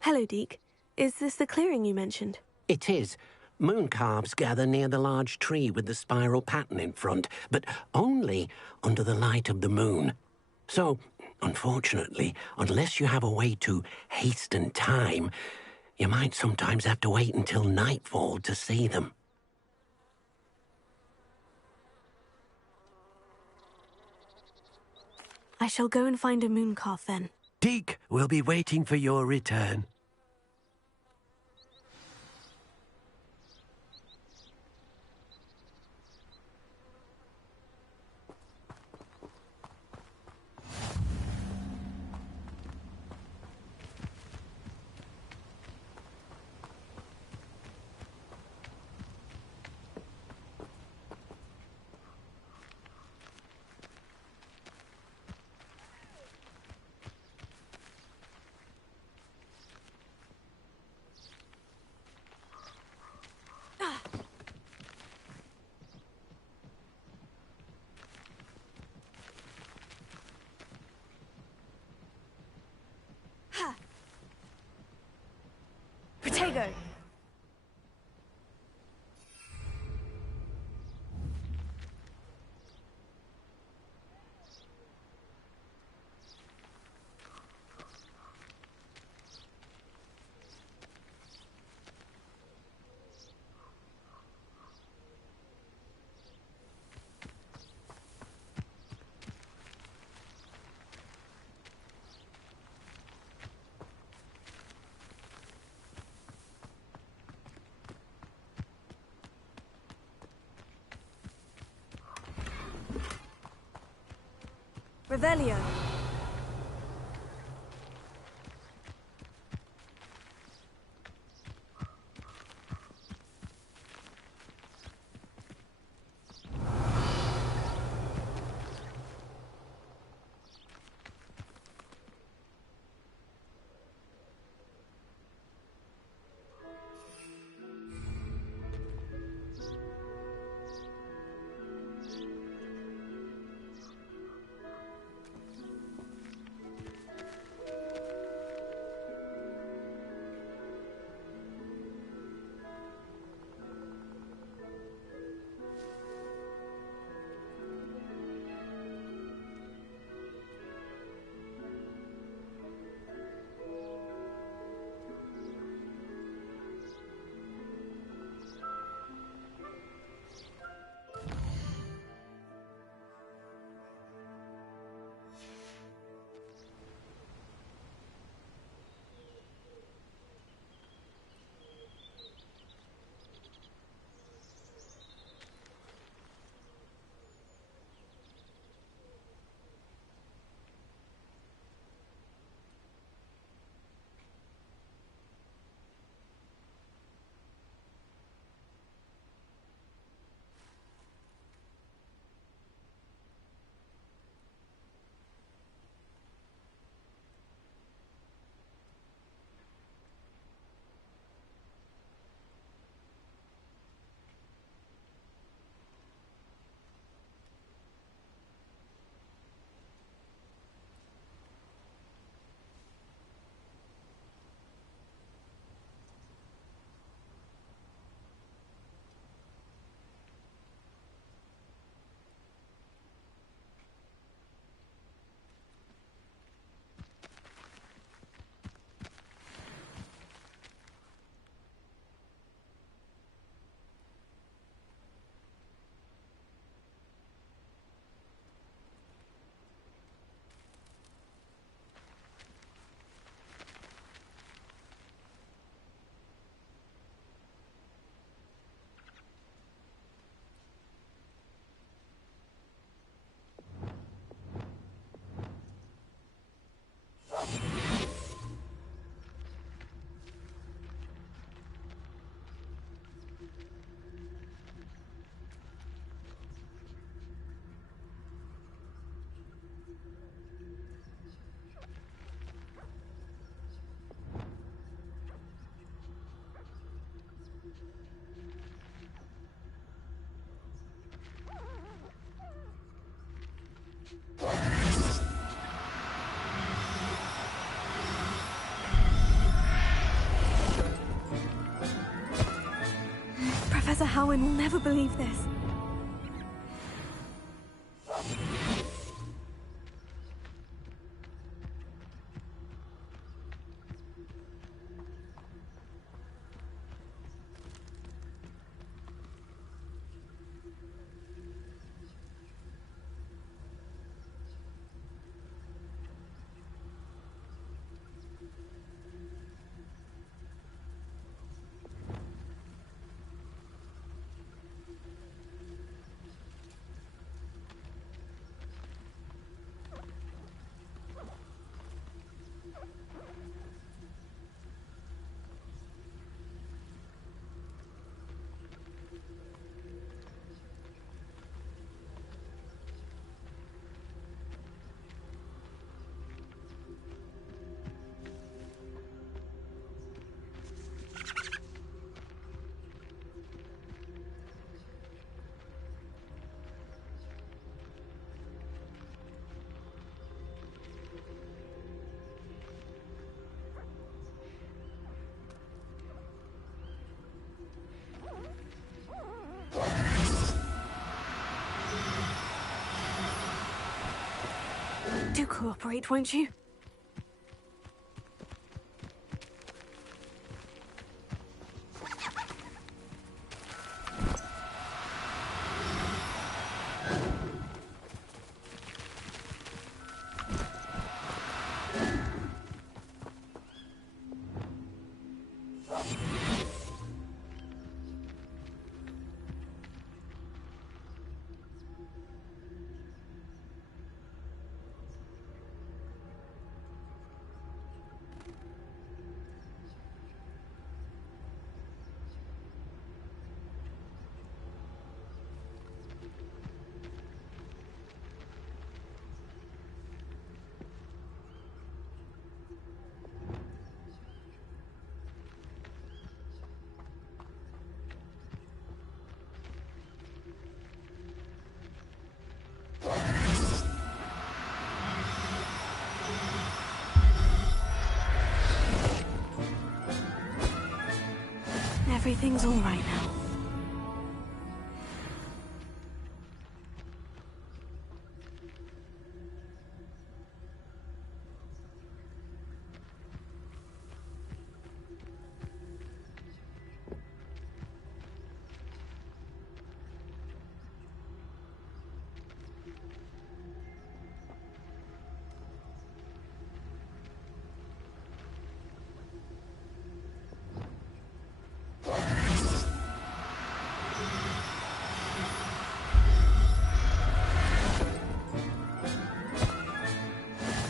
Hello, Deke. Is this the clearing you mentioned? It is. Moon calves gather near the large tree with the spiral pattern in front, but only under the light of the moon. So, unfortunately, unless you have a way to hasten time, you might sometimes have to wait until nightfall to see them. I shall go and find a moon calf then. Deke will be waiting for your return. Protego! Revelio. Howin will never believe this. Do cooperate, won't you? Everything's all right now.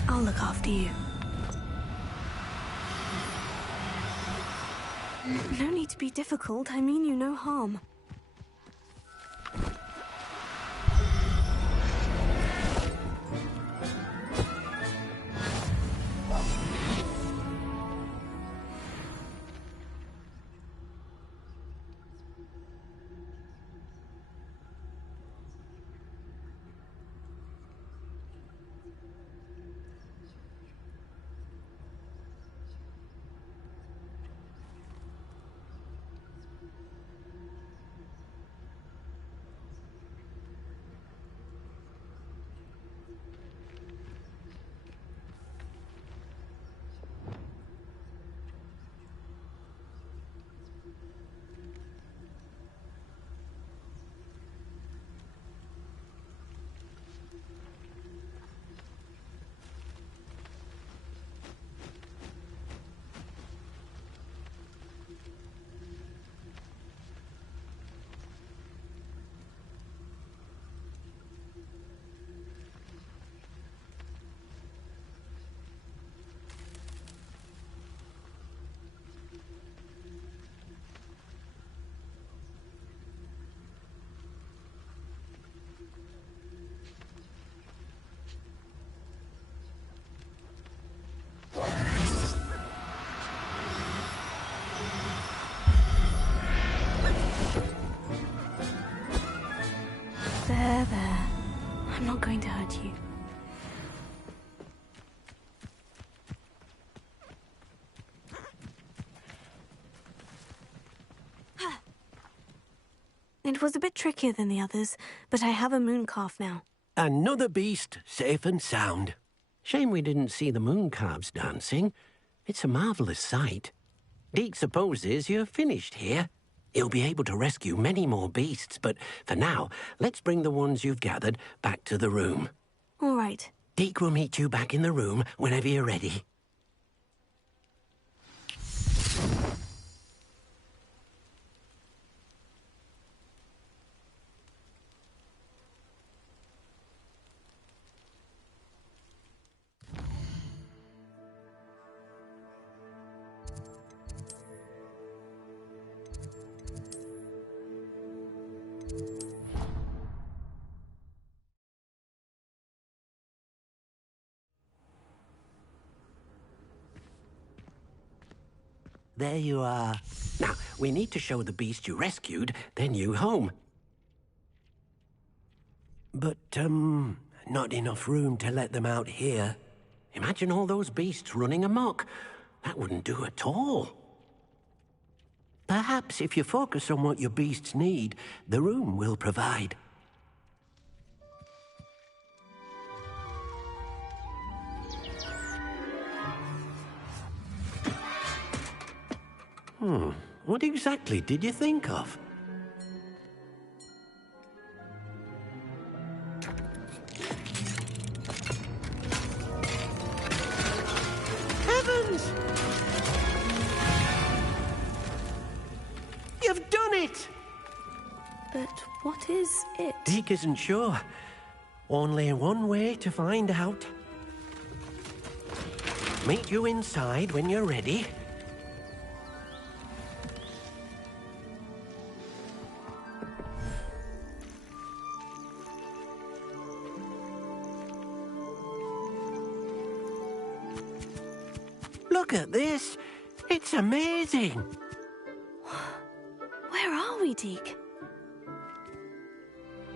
I'll look after you. No need to be difficult. I mean you no harm. It was a bit trickier than the others, but I have a moon calf now. Another beast, safe and sound. Shame we didn't see the moon calves dancing. It's a marvellous sight. Deke supposes you're finished here. He'll be able to rescue many more beasts, but for now, let's bring the ones you've gathered back to the room. All right. Deke will meet you back in the room whenever you're ready. There you are. Now, we need to show the beast you rescued their new home. But, not enough room to let them out here. Imagine all those beasts running amok. That wouldn't do at all. Perhaps if you focus on what your beasts need, the room will provide. What exactly did you think of? Heavens! You've done it! But what is it? Deke isn't sure. Only one way to find out. Meet you inside when you're ready. Look at this. It's amazing. Where are we, Deke?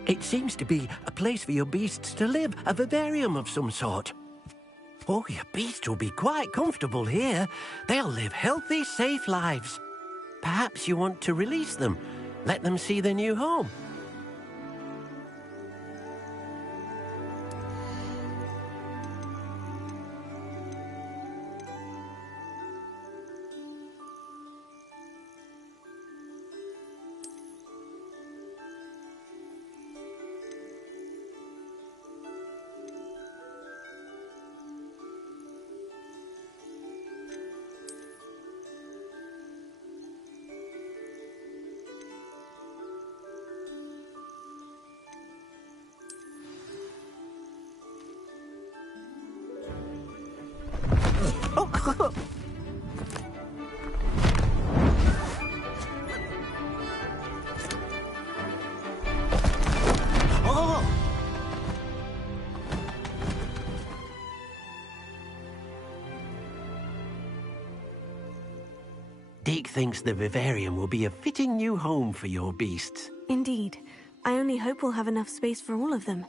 It seems to be a place for your beasts to live, a vivarium of some sort. Oh, your beasts will be quite comfortable here. They'll live healthy, safe lives. Perhaps you want to release them, let them see their new home. Deke thinks the vivarium will be a fitting new home for your beasts. Indeed. I only hope we'll have enough space for all of them.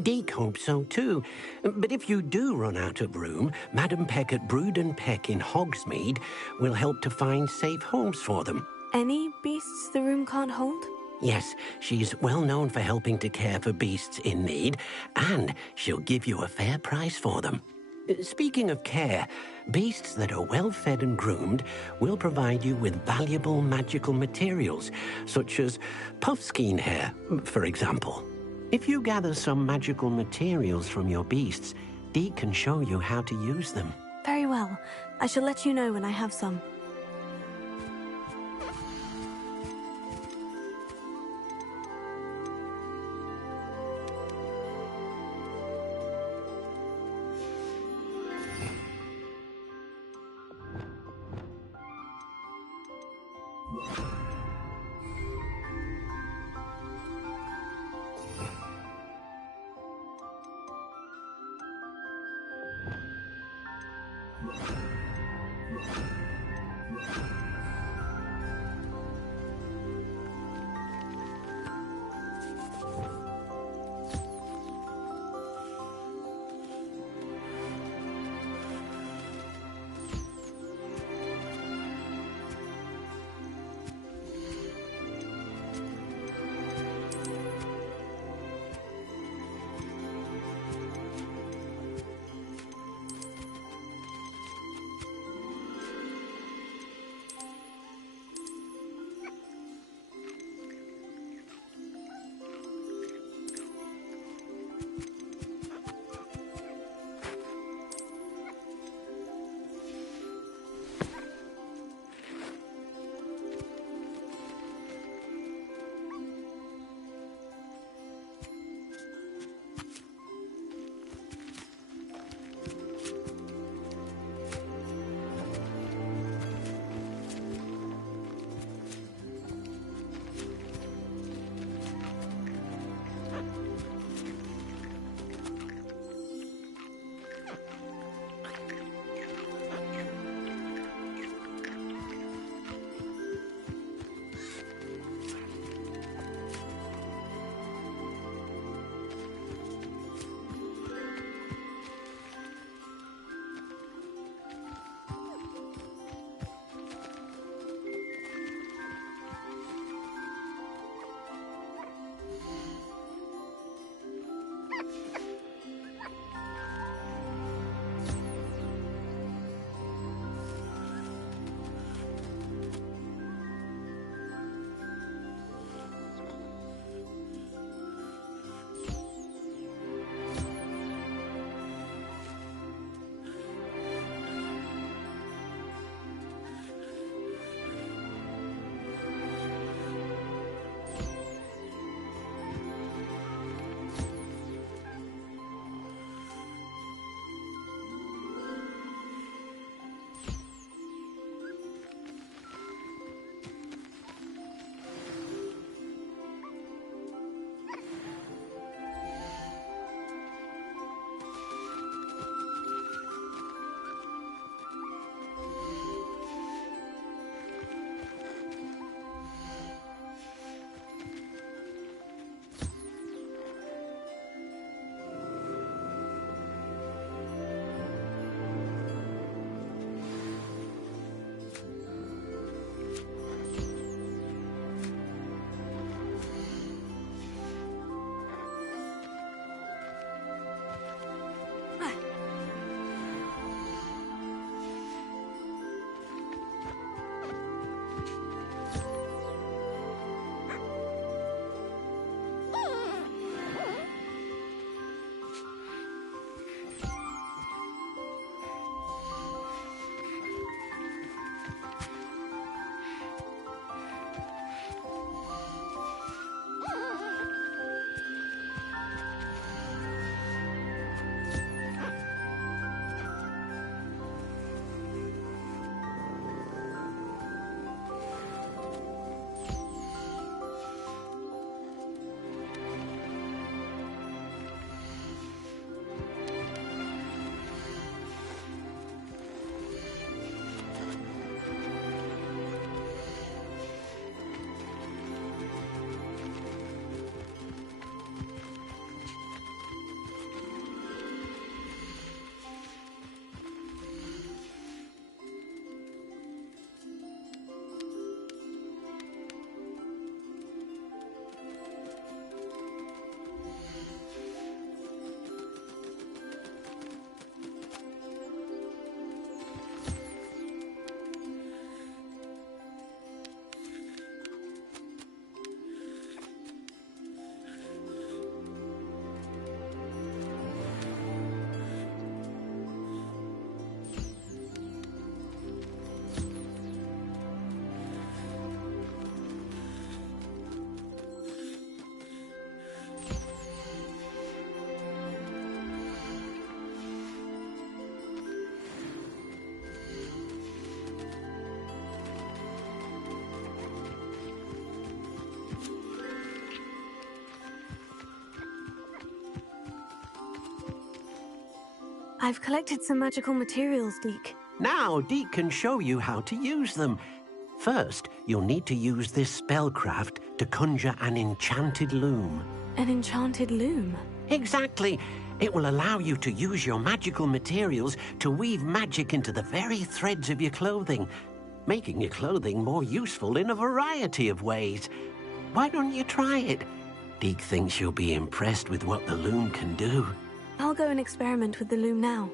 Deke hopes so too. But if you do run out of room, Madam Peck at Brood and Peck in Hogsmeade will help to find safe homes for them. Any beasts the room can't hold? Yes, she's well known for helping to care for beasts in need, and she'll give you a fair price for them. Speaking of care, beasts that are well fed and groomed will provide you with valuable magical materials, such as puffskein hair, for example. If you gather some magical materials from your beasts, Deke can show you how to use them. Very well. I shall let you know when I have some. I've collected some magical materials, Deke. Now, Deke can show you how to use them. First, you'll need to use this spellcraft to conjure an enchanted loom. An enchanted loom? Exactly. It will allow you to use your magical materials to weave magic into the very threads of your clothing, making your clothing more useful in a variety of ways. Why don't you try it? Deke thinks you'll be impressed with what the loom can do. I'll go and experiment with the loom now.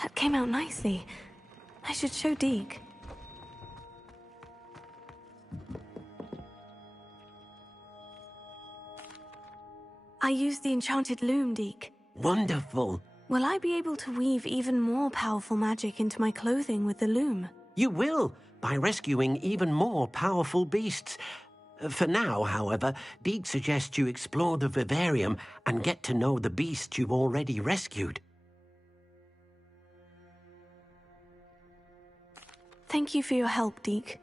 That came out nicely. I should show Deke. I used the enchanted loom, Deke. Wonderful. Will I be able to weave even more powerful magic into my clothing with the loom? You will, by rescuing even more powerful beasts. For now, however, Deke suggests you explore the vivarium and get to know the beasts you've already rescued. Thank you for your help, Deke.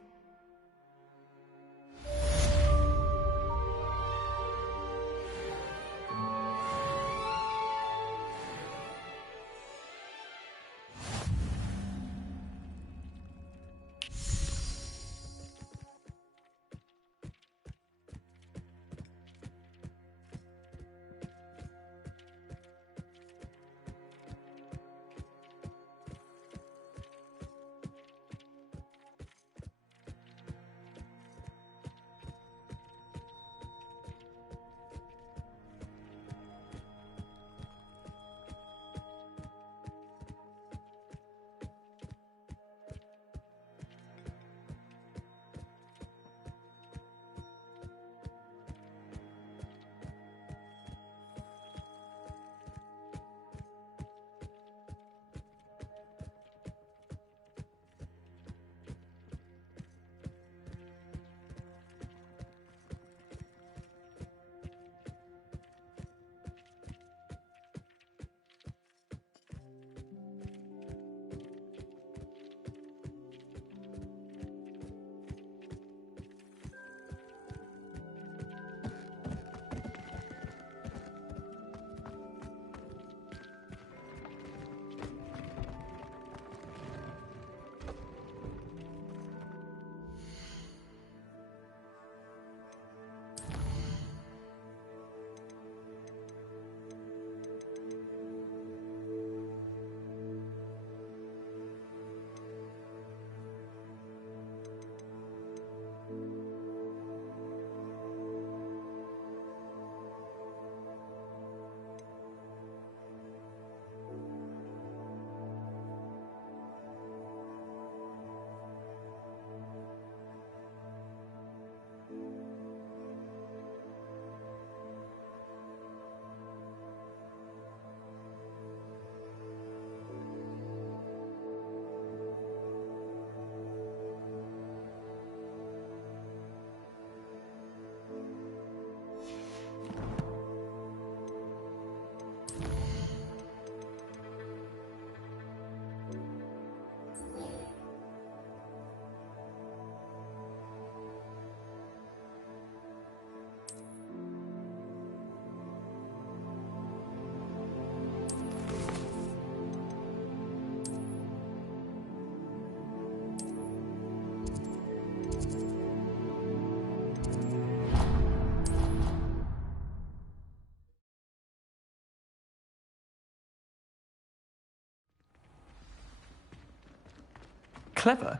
Clever?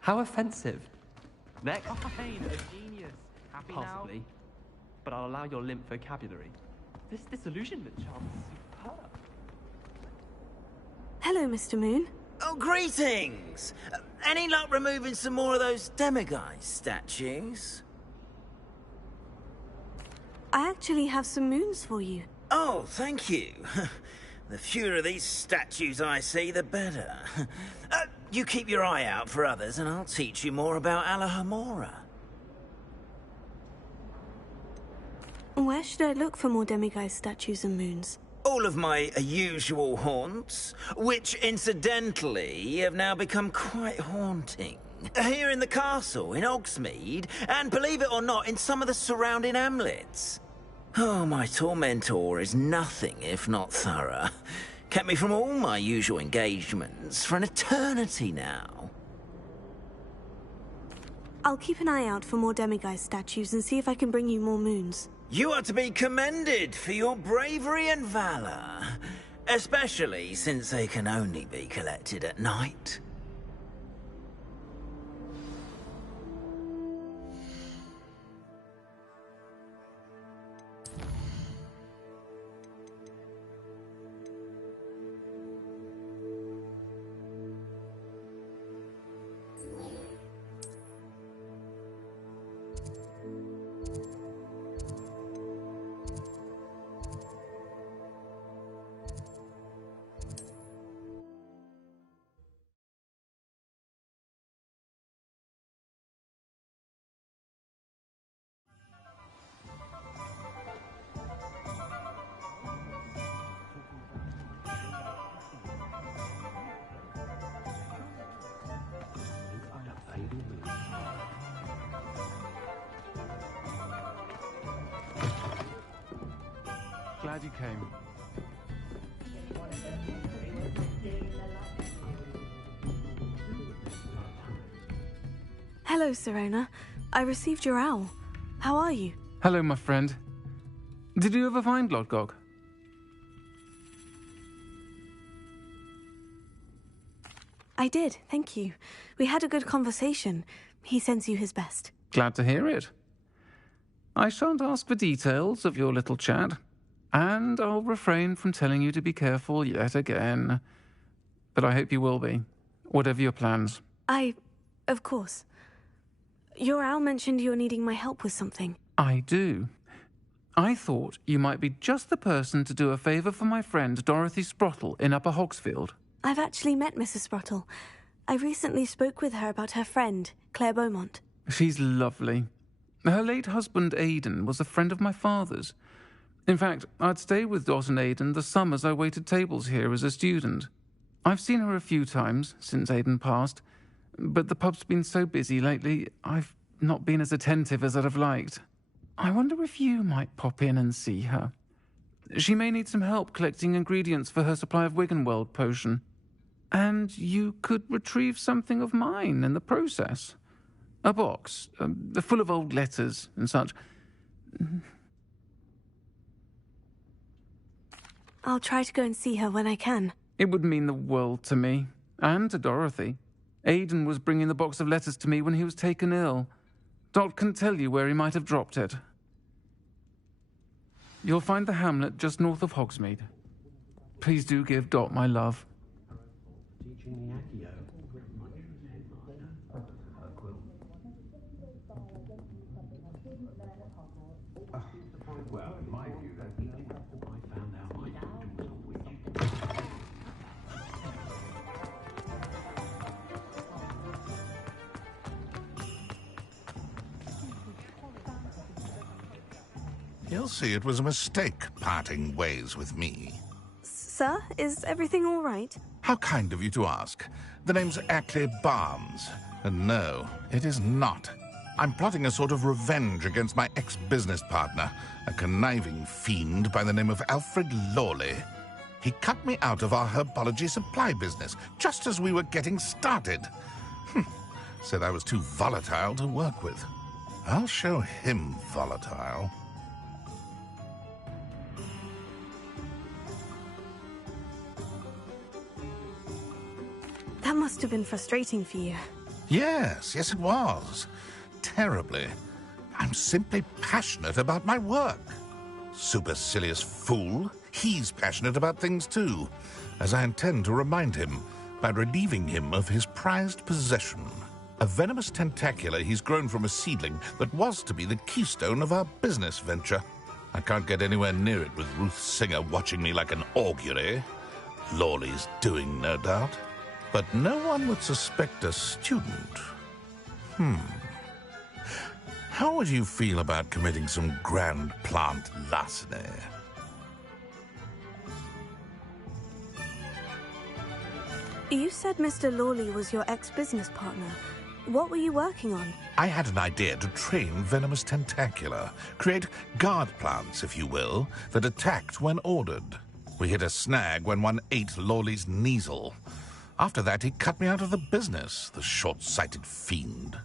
How offensive. Next. Fine, a genius. Happy Possibly. now? But I'll allow your limp vocabulary. This disillusionment charm is superb. Hello, Mr. Moon. Oh, greetings! Any luck removing some more of those demiguise statues? I actually have some moons for you. Oh, thank you. The fewer of these statues I see, the better. You keep your eye out for others, and I'll teach you more about Alahamora. Where should I look for more demiguise statues and moons? All of my usual haunts, which incidentally have now become quite haunting. Here in the castle, in Hogsmeade, and believe it or not, in some of the surrounding hamlets. Oh, my tormentor is nothing if not thorough. Kept me from all my usual engagements for an eternity now. I'll keep an eye out for more demiguise statues and see if I can bring you more moons. You are to be commended for your bravery and valor, especially since they can only be collected at night. Glad you came. Hello, Serona. I received your owl. How are you? Hello, my friend. Did you ever find Lodgok? I did, thank you. We had a good conversation. He sends you his best. Glad to hear it. I shan't ask for details of your little chat, and I'll refrain from telling you to be careful yet again. But I hope you will be, whatever your plans. Of course. Your owl mentioned you're needing my help with something. I do. I thought you might be just the person to do a favour for my friend Dorothy Sprottle in Upper Hogsfield. I've actually met Mrs. Sprottle. I recently spoke with her about her friend, Claire Beaumont. She's lovely. Her late husband, Aidan, was a friend of my father's. In fact, I'd stayed with Dot and Aidan the summers I waited tables here as a student. I've seen her a few times since Aidan passed, but the pub's been so busy lately, I've not been as attentive as I'd have liked. I wonder if you might pop in and see her. She may need some help collecting ingredients for her supply of Wiggenweld potion. And you could retrieve something of mine in the process. A box, full of old letters and such. I'll try to go and see her when I can. It would mean the world to me, and to Dorothy. Aidan was bringing the box of letters to me when he was taken ill. Dot can tell you where he might have dropped it. You'll find the hamlet just north of Hogsmeade. Please do give Dot my love. Well, in my view, that I found out my daughter You'll see it was a mistake parting ways with me. Sir, is everything all right? How kind of you to ask. The name's Ackley Barnes. And no, it is not. I'm plotting a sort of revenge against my ex-business partner, a conniving fiend by the name of Alfred Lawley. He cut me out of our herbology supply business just as we were getting started. Said I was too volatile to work with. I'll show him volatile. That must must have been frustrating for you. Yes, it was. Terribly. I'm simply passionate about my work. Supercilious fool. He's passionate about things too, as I intend to remind him by relieving him of his prized possession. A venomous tentacula he's grown from a seedling that was to be the keystone of our business venture. I can't get anywhere near it with Ruth Singer watching me like an augury. Lawley's doing, no doubt. But no one would suspect a student. How would you feel about committing some grand plant larceny? You said Mr. Lawley was your ex-business partner. What were you working on? I had an idea to train venomous tentacula, create guard plants, if you will, that attacked when ordered. We hit a snag when one ate Lawley's Kneasel. After that, he cut me out of the business, the short-sighted fiend.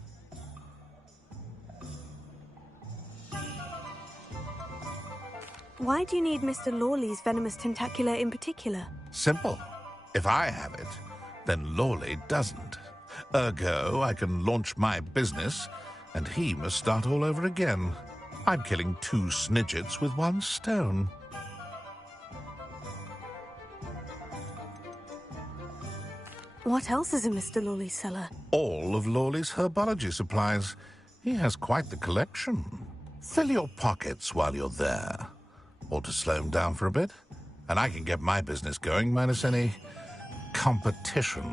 Why do you need Mr. Lawley's venomous tentacula in particular? Simple. If I have it, then Lawley doesn't. Ergo, I can launch my business, and he must start all over again. I'm killing 2 snidgets with 1 stone. What else is in Mr. Lawley's cellar? All of Lawley's herbology supplies. He has quite the collection. Fill your pockets while you're there. Or to slow him down for a bit, and I can get my business going minus any competition.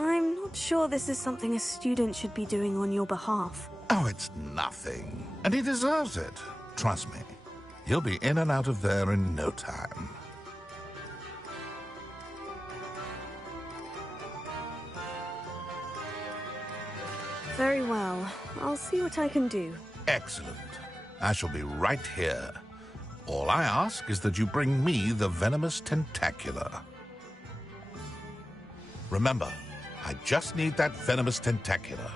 I'm not sure this is something a student should be doing on your behalf. Oh, it's nothing. And he deserves it. Trust me. He'll be in and out of there in no time. Very well. I'll see what I can do. Excellent. I shall be right here. All I ask is that you bring me the venomous tentacula. Remember, I just need that venomous tentacula.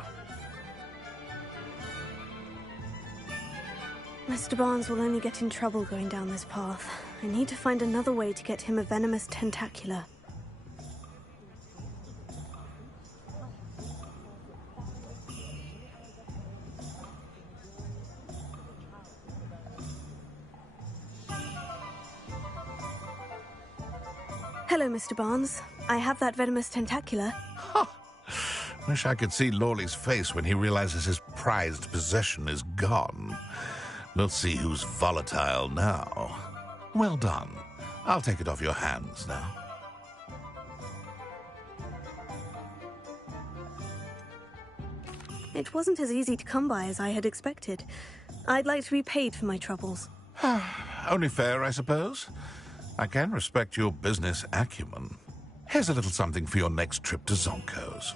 Mr. Barnes will only get in trouble going down this path. I need to find another way to get him a venomous tentacula. Hello, Mr. Barnes. I have that venomous tentacula. Wish I could see Lawley's face when he realizes his prized possession is gone. We'll see who's volatile now. Well done. I'll take it off your hands now. It wasn't as easy to come by as I had expected. I'd like to be paid for my troubles. Only fair, I suppose. I can respect your business acumen. Here's a little something for your next trip to Zonko's.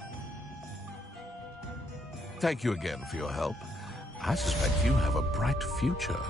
Thank you again for your help. I suspect you have a bright future.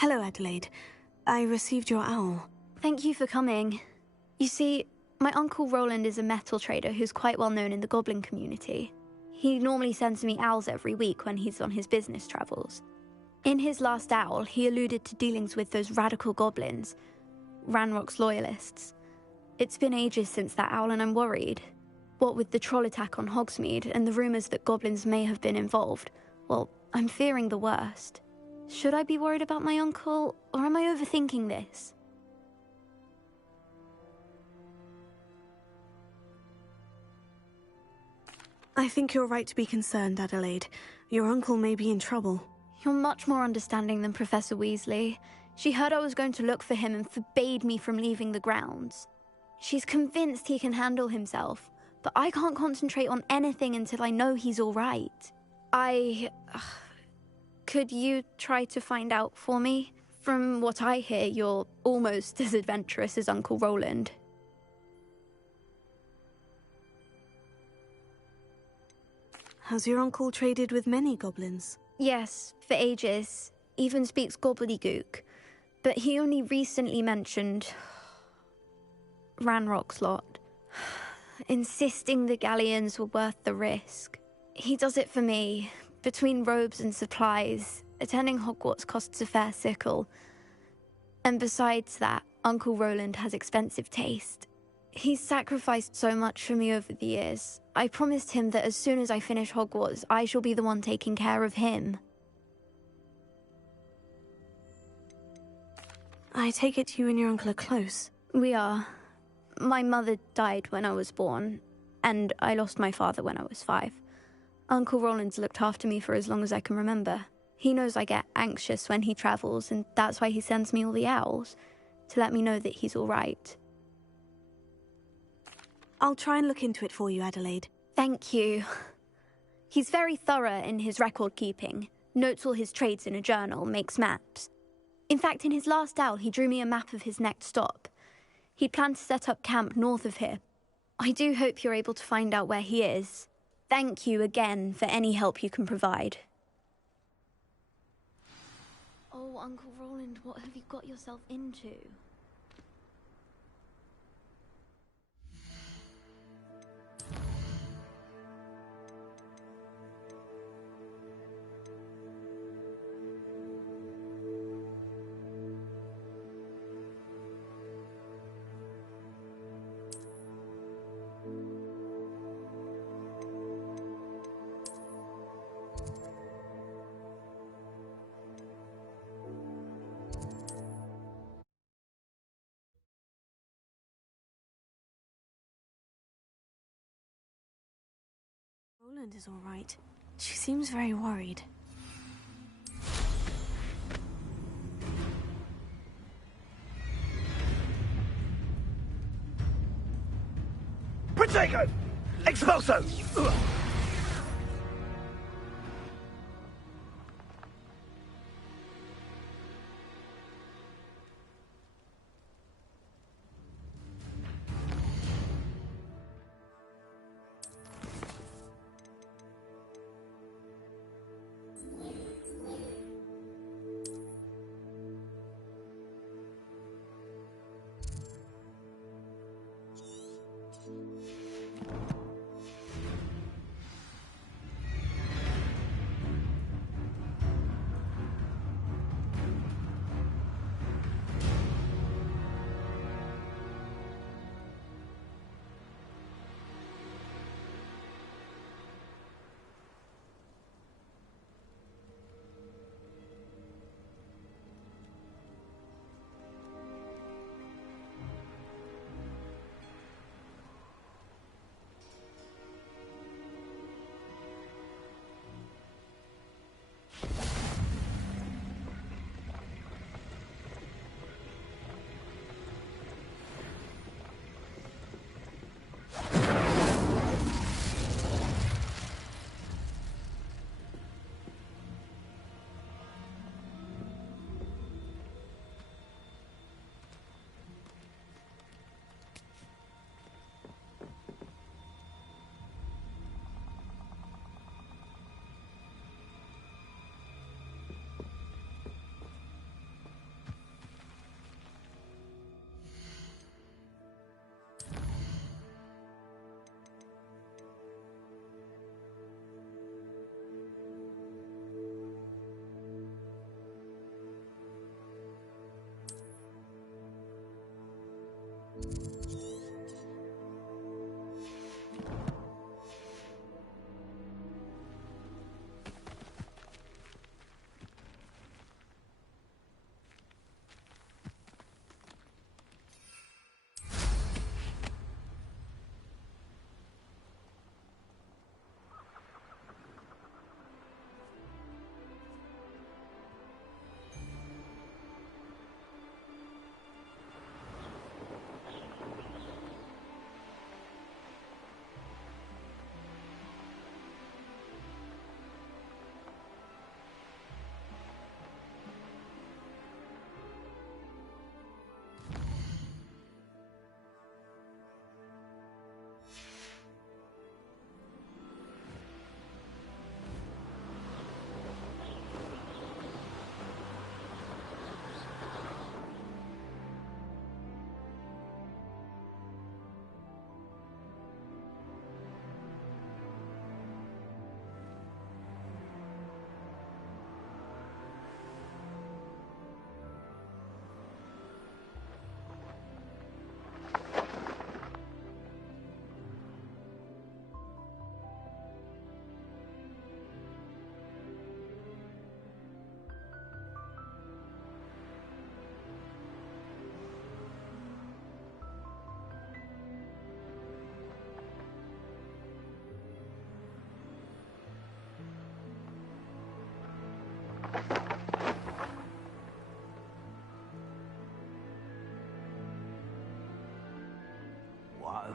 Hello, Adelaide. I received your owl. Thank you for coming. You see, my Uncle Roland is a metal trader who's quite well known in the goblin community. He normally sends me owls every week when he's on his business travels. In his last owl, he alluded to dealings with those radical goblins, Ranrock's loyalists. It's been ages since that owl and I'm worried. What with the troll attack on Hogsmeade and the rumours that goblins may have been involved, well, I'm fearing the worst. Should I be worried about my uncle, or am I overthinking this? I think you're right to be concerned, Adelaide. Your uncle may be in trouble. You're much more understanding than Professor Weasley. She heard I was going to look for him and forbade me from leaving the grounds. She's convinced he can handle himself, but I can't concentrate on anything until I know he's all right. Could you try to find out for me? From what I hear, you're almost as adventurous as Uncle Roland. Has your uncle traded with many goblins? Yes, for ages. Even speaks gobbledygook. But he only recently mentioned Ranrock's lot, insisting the galleons were worth the risk. He does it for me. Between robes and supplies, attending Hogwarts costs a fair sickle. And besides that, Uncle Roland has expensive taste. He's sacrificed so much for me over the years. I promised him that as soon as I finish Hogwarts, I shall be the one taking care of him. I take it you and your uncle are close. We are. My mother died when I was born, and I lost my father when I was 5. Uncle Roland's looked after me for as long as I can remember. He knows I get anxious when he travels, and that's why he sends me all the owls, to let me know that he's all right. I'll try and look into it for you, Adelaide. Thank you. He's very thorough in his record keeping, notes all his trades in a journal, makes maps. In fact, in his last owl, he drew me a map of his next stop. He'd planned to set up camp north of here. I do hope you're able to find out where he is. Thank you again for any help you can provide. Oh, Uncle Roland, what have you got yourself into? Roland is all right. She seems very worried. Protego! Expulso!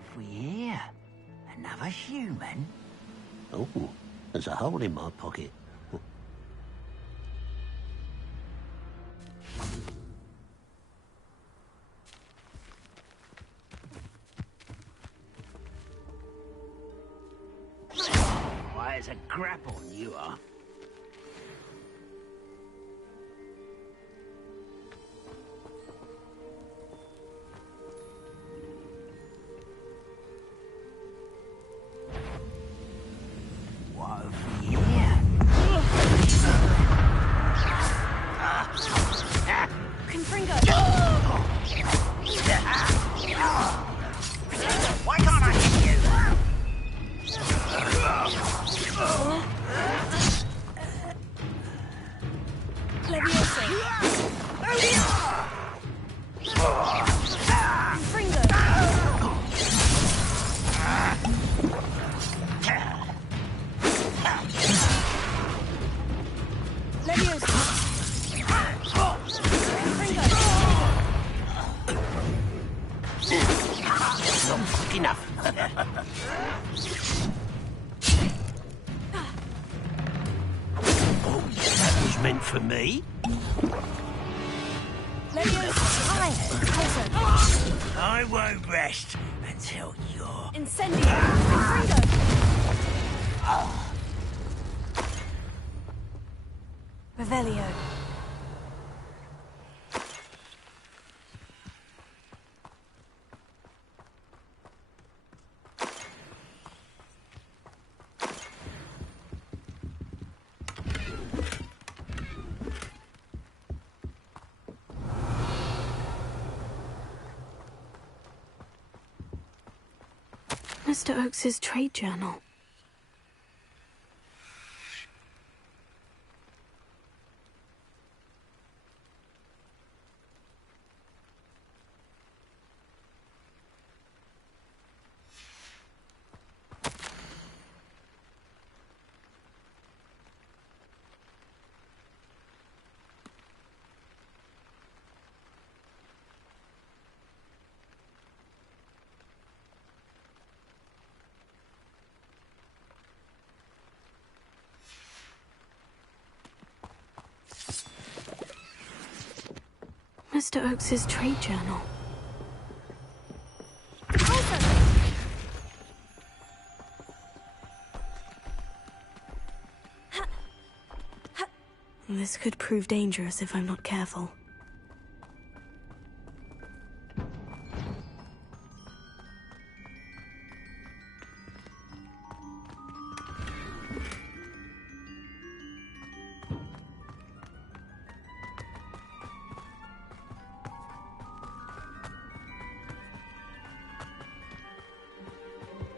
have we here? Another human? Oh, there's a hole in my pocket. Why, there's a grab on you are. What have we here? Confringo! Why can't I hit you? Leviosa! Confringo! Leviosa! Confringo! Not quick enough. Oh, that was meant for me. I won't rest until you're... Incendio! Confringo! Revelio. Mr. Oakes's trade journal. Mr. Oakes's trade journal. This could prove dangerous if I'm not careful.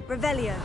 Revelio.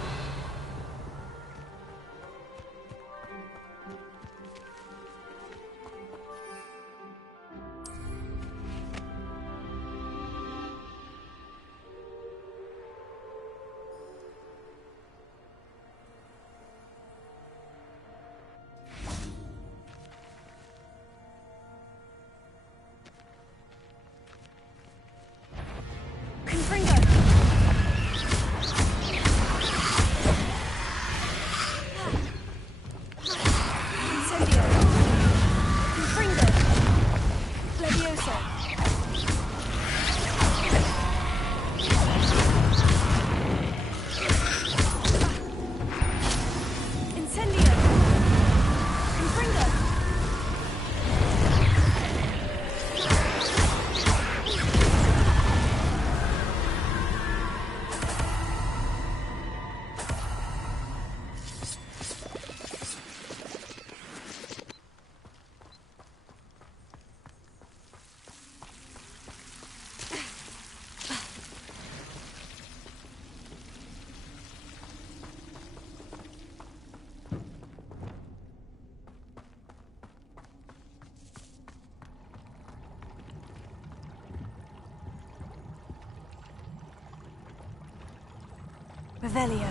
Revelio.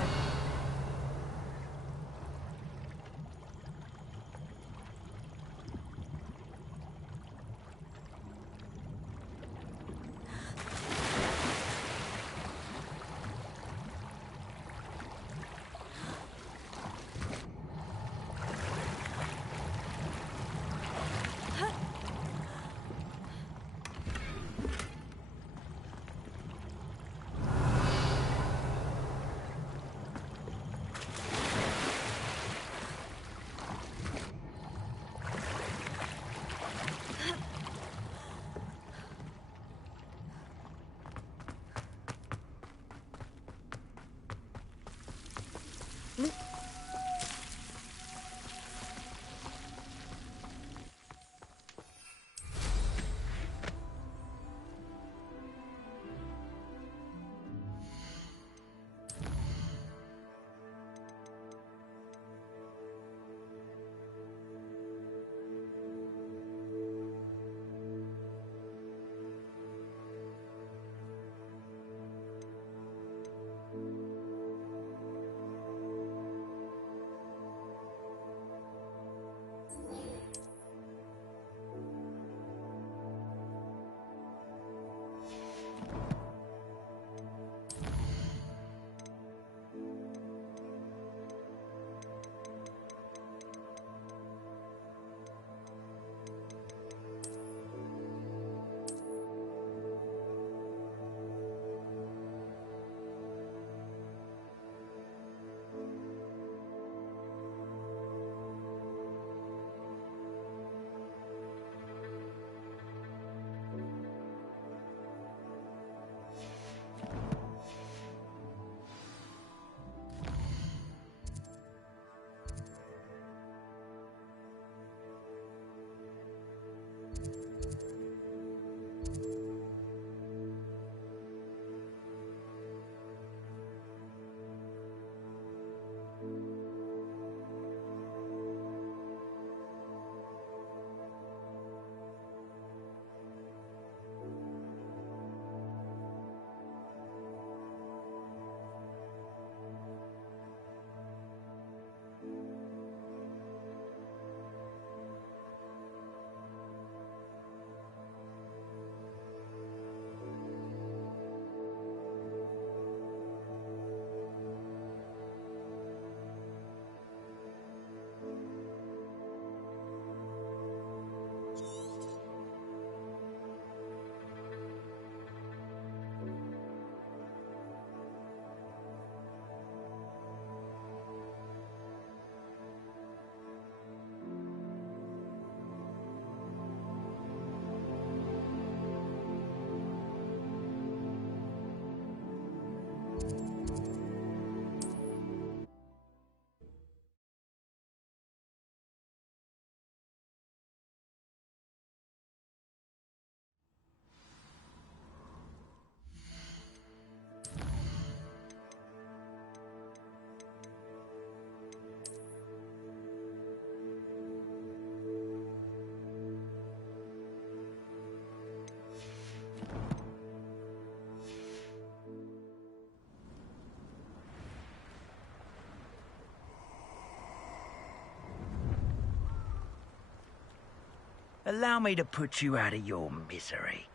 Allow me to put you out of your misery.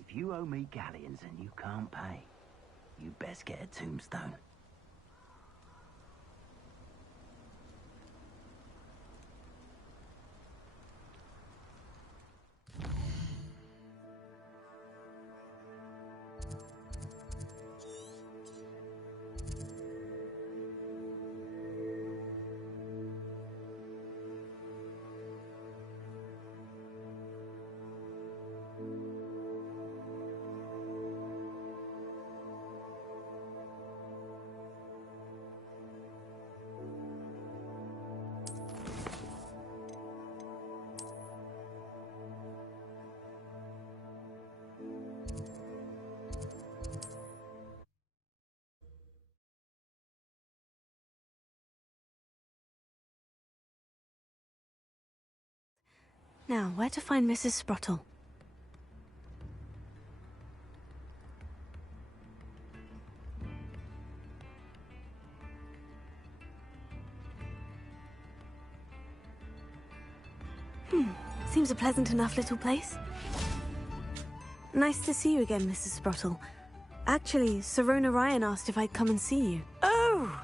If you owe me galleons and you can't pay, you best get a tombstone. Now, where to find Mrs. Sprottle? Seems a pleasant enough little place. Nice to see you again, Mrs. Sprottle. Actually, Sirona Ryan asked if I'd come and see you. Oh,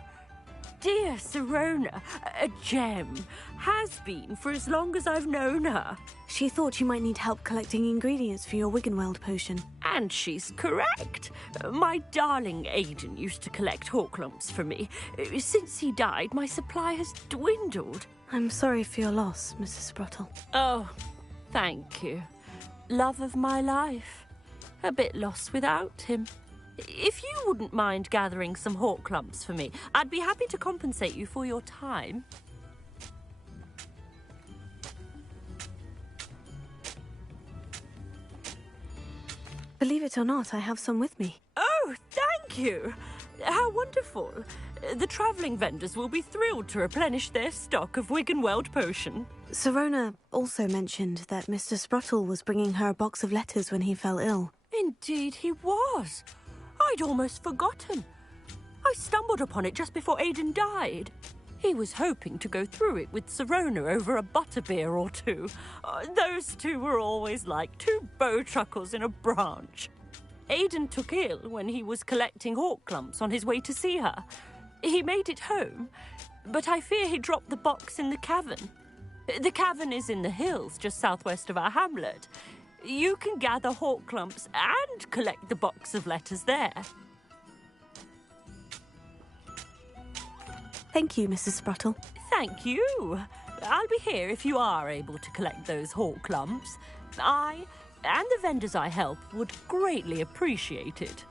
dear Sirona, a gem. Has been for as long as I've known her. She thought you might need help collecting ingredients for your Wiggenweld potion. And she's correct. My darling Aiden used to collect hawk lumps for me. Since he died, my supply has dwindled. I'm sorry for your loss, Mrs. Sprottle. Oh, thank you. Love of my life. A bit lost without him. If you wouldn't mind gathering some hawk clumps for me, I'd be happy to compensate you for your time. Believe it or not, I have some with me. Oh, thank you! How wonderful. The travelling vendors will be thrilled to replenish their stock of Wiggenweld potion. Serona also mentioned that Mr. Sprottle was bringing her a box of letters when he fell ill. Indeed he was. I'd almost forgotten. I stumbled upon it just before Aidan died. He was hoping to go through it with Serona over a butterbeer or two. Those two were always like two bowtruckles in a branch. Aidan took ill when he was collecting hawk clumps on his way to see her. He made it home, but I fear he dropped the box in the cavern. The cavern is in the hills just southwest of our hamlet. You can gather hawk clumps and collect the box of letters there. Thank you, Mrs. Sprottle. Thank you. I'll be here if you are able to collect those hawk clumps. I and the vendors I help would greatly appreciate it.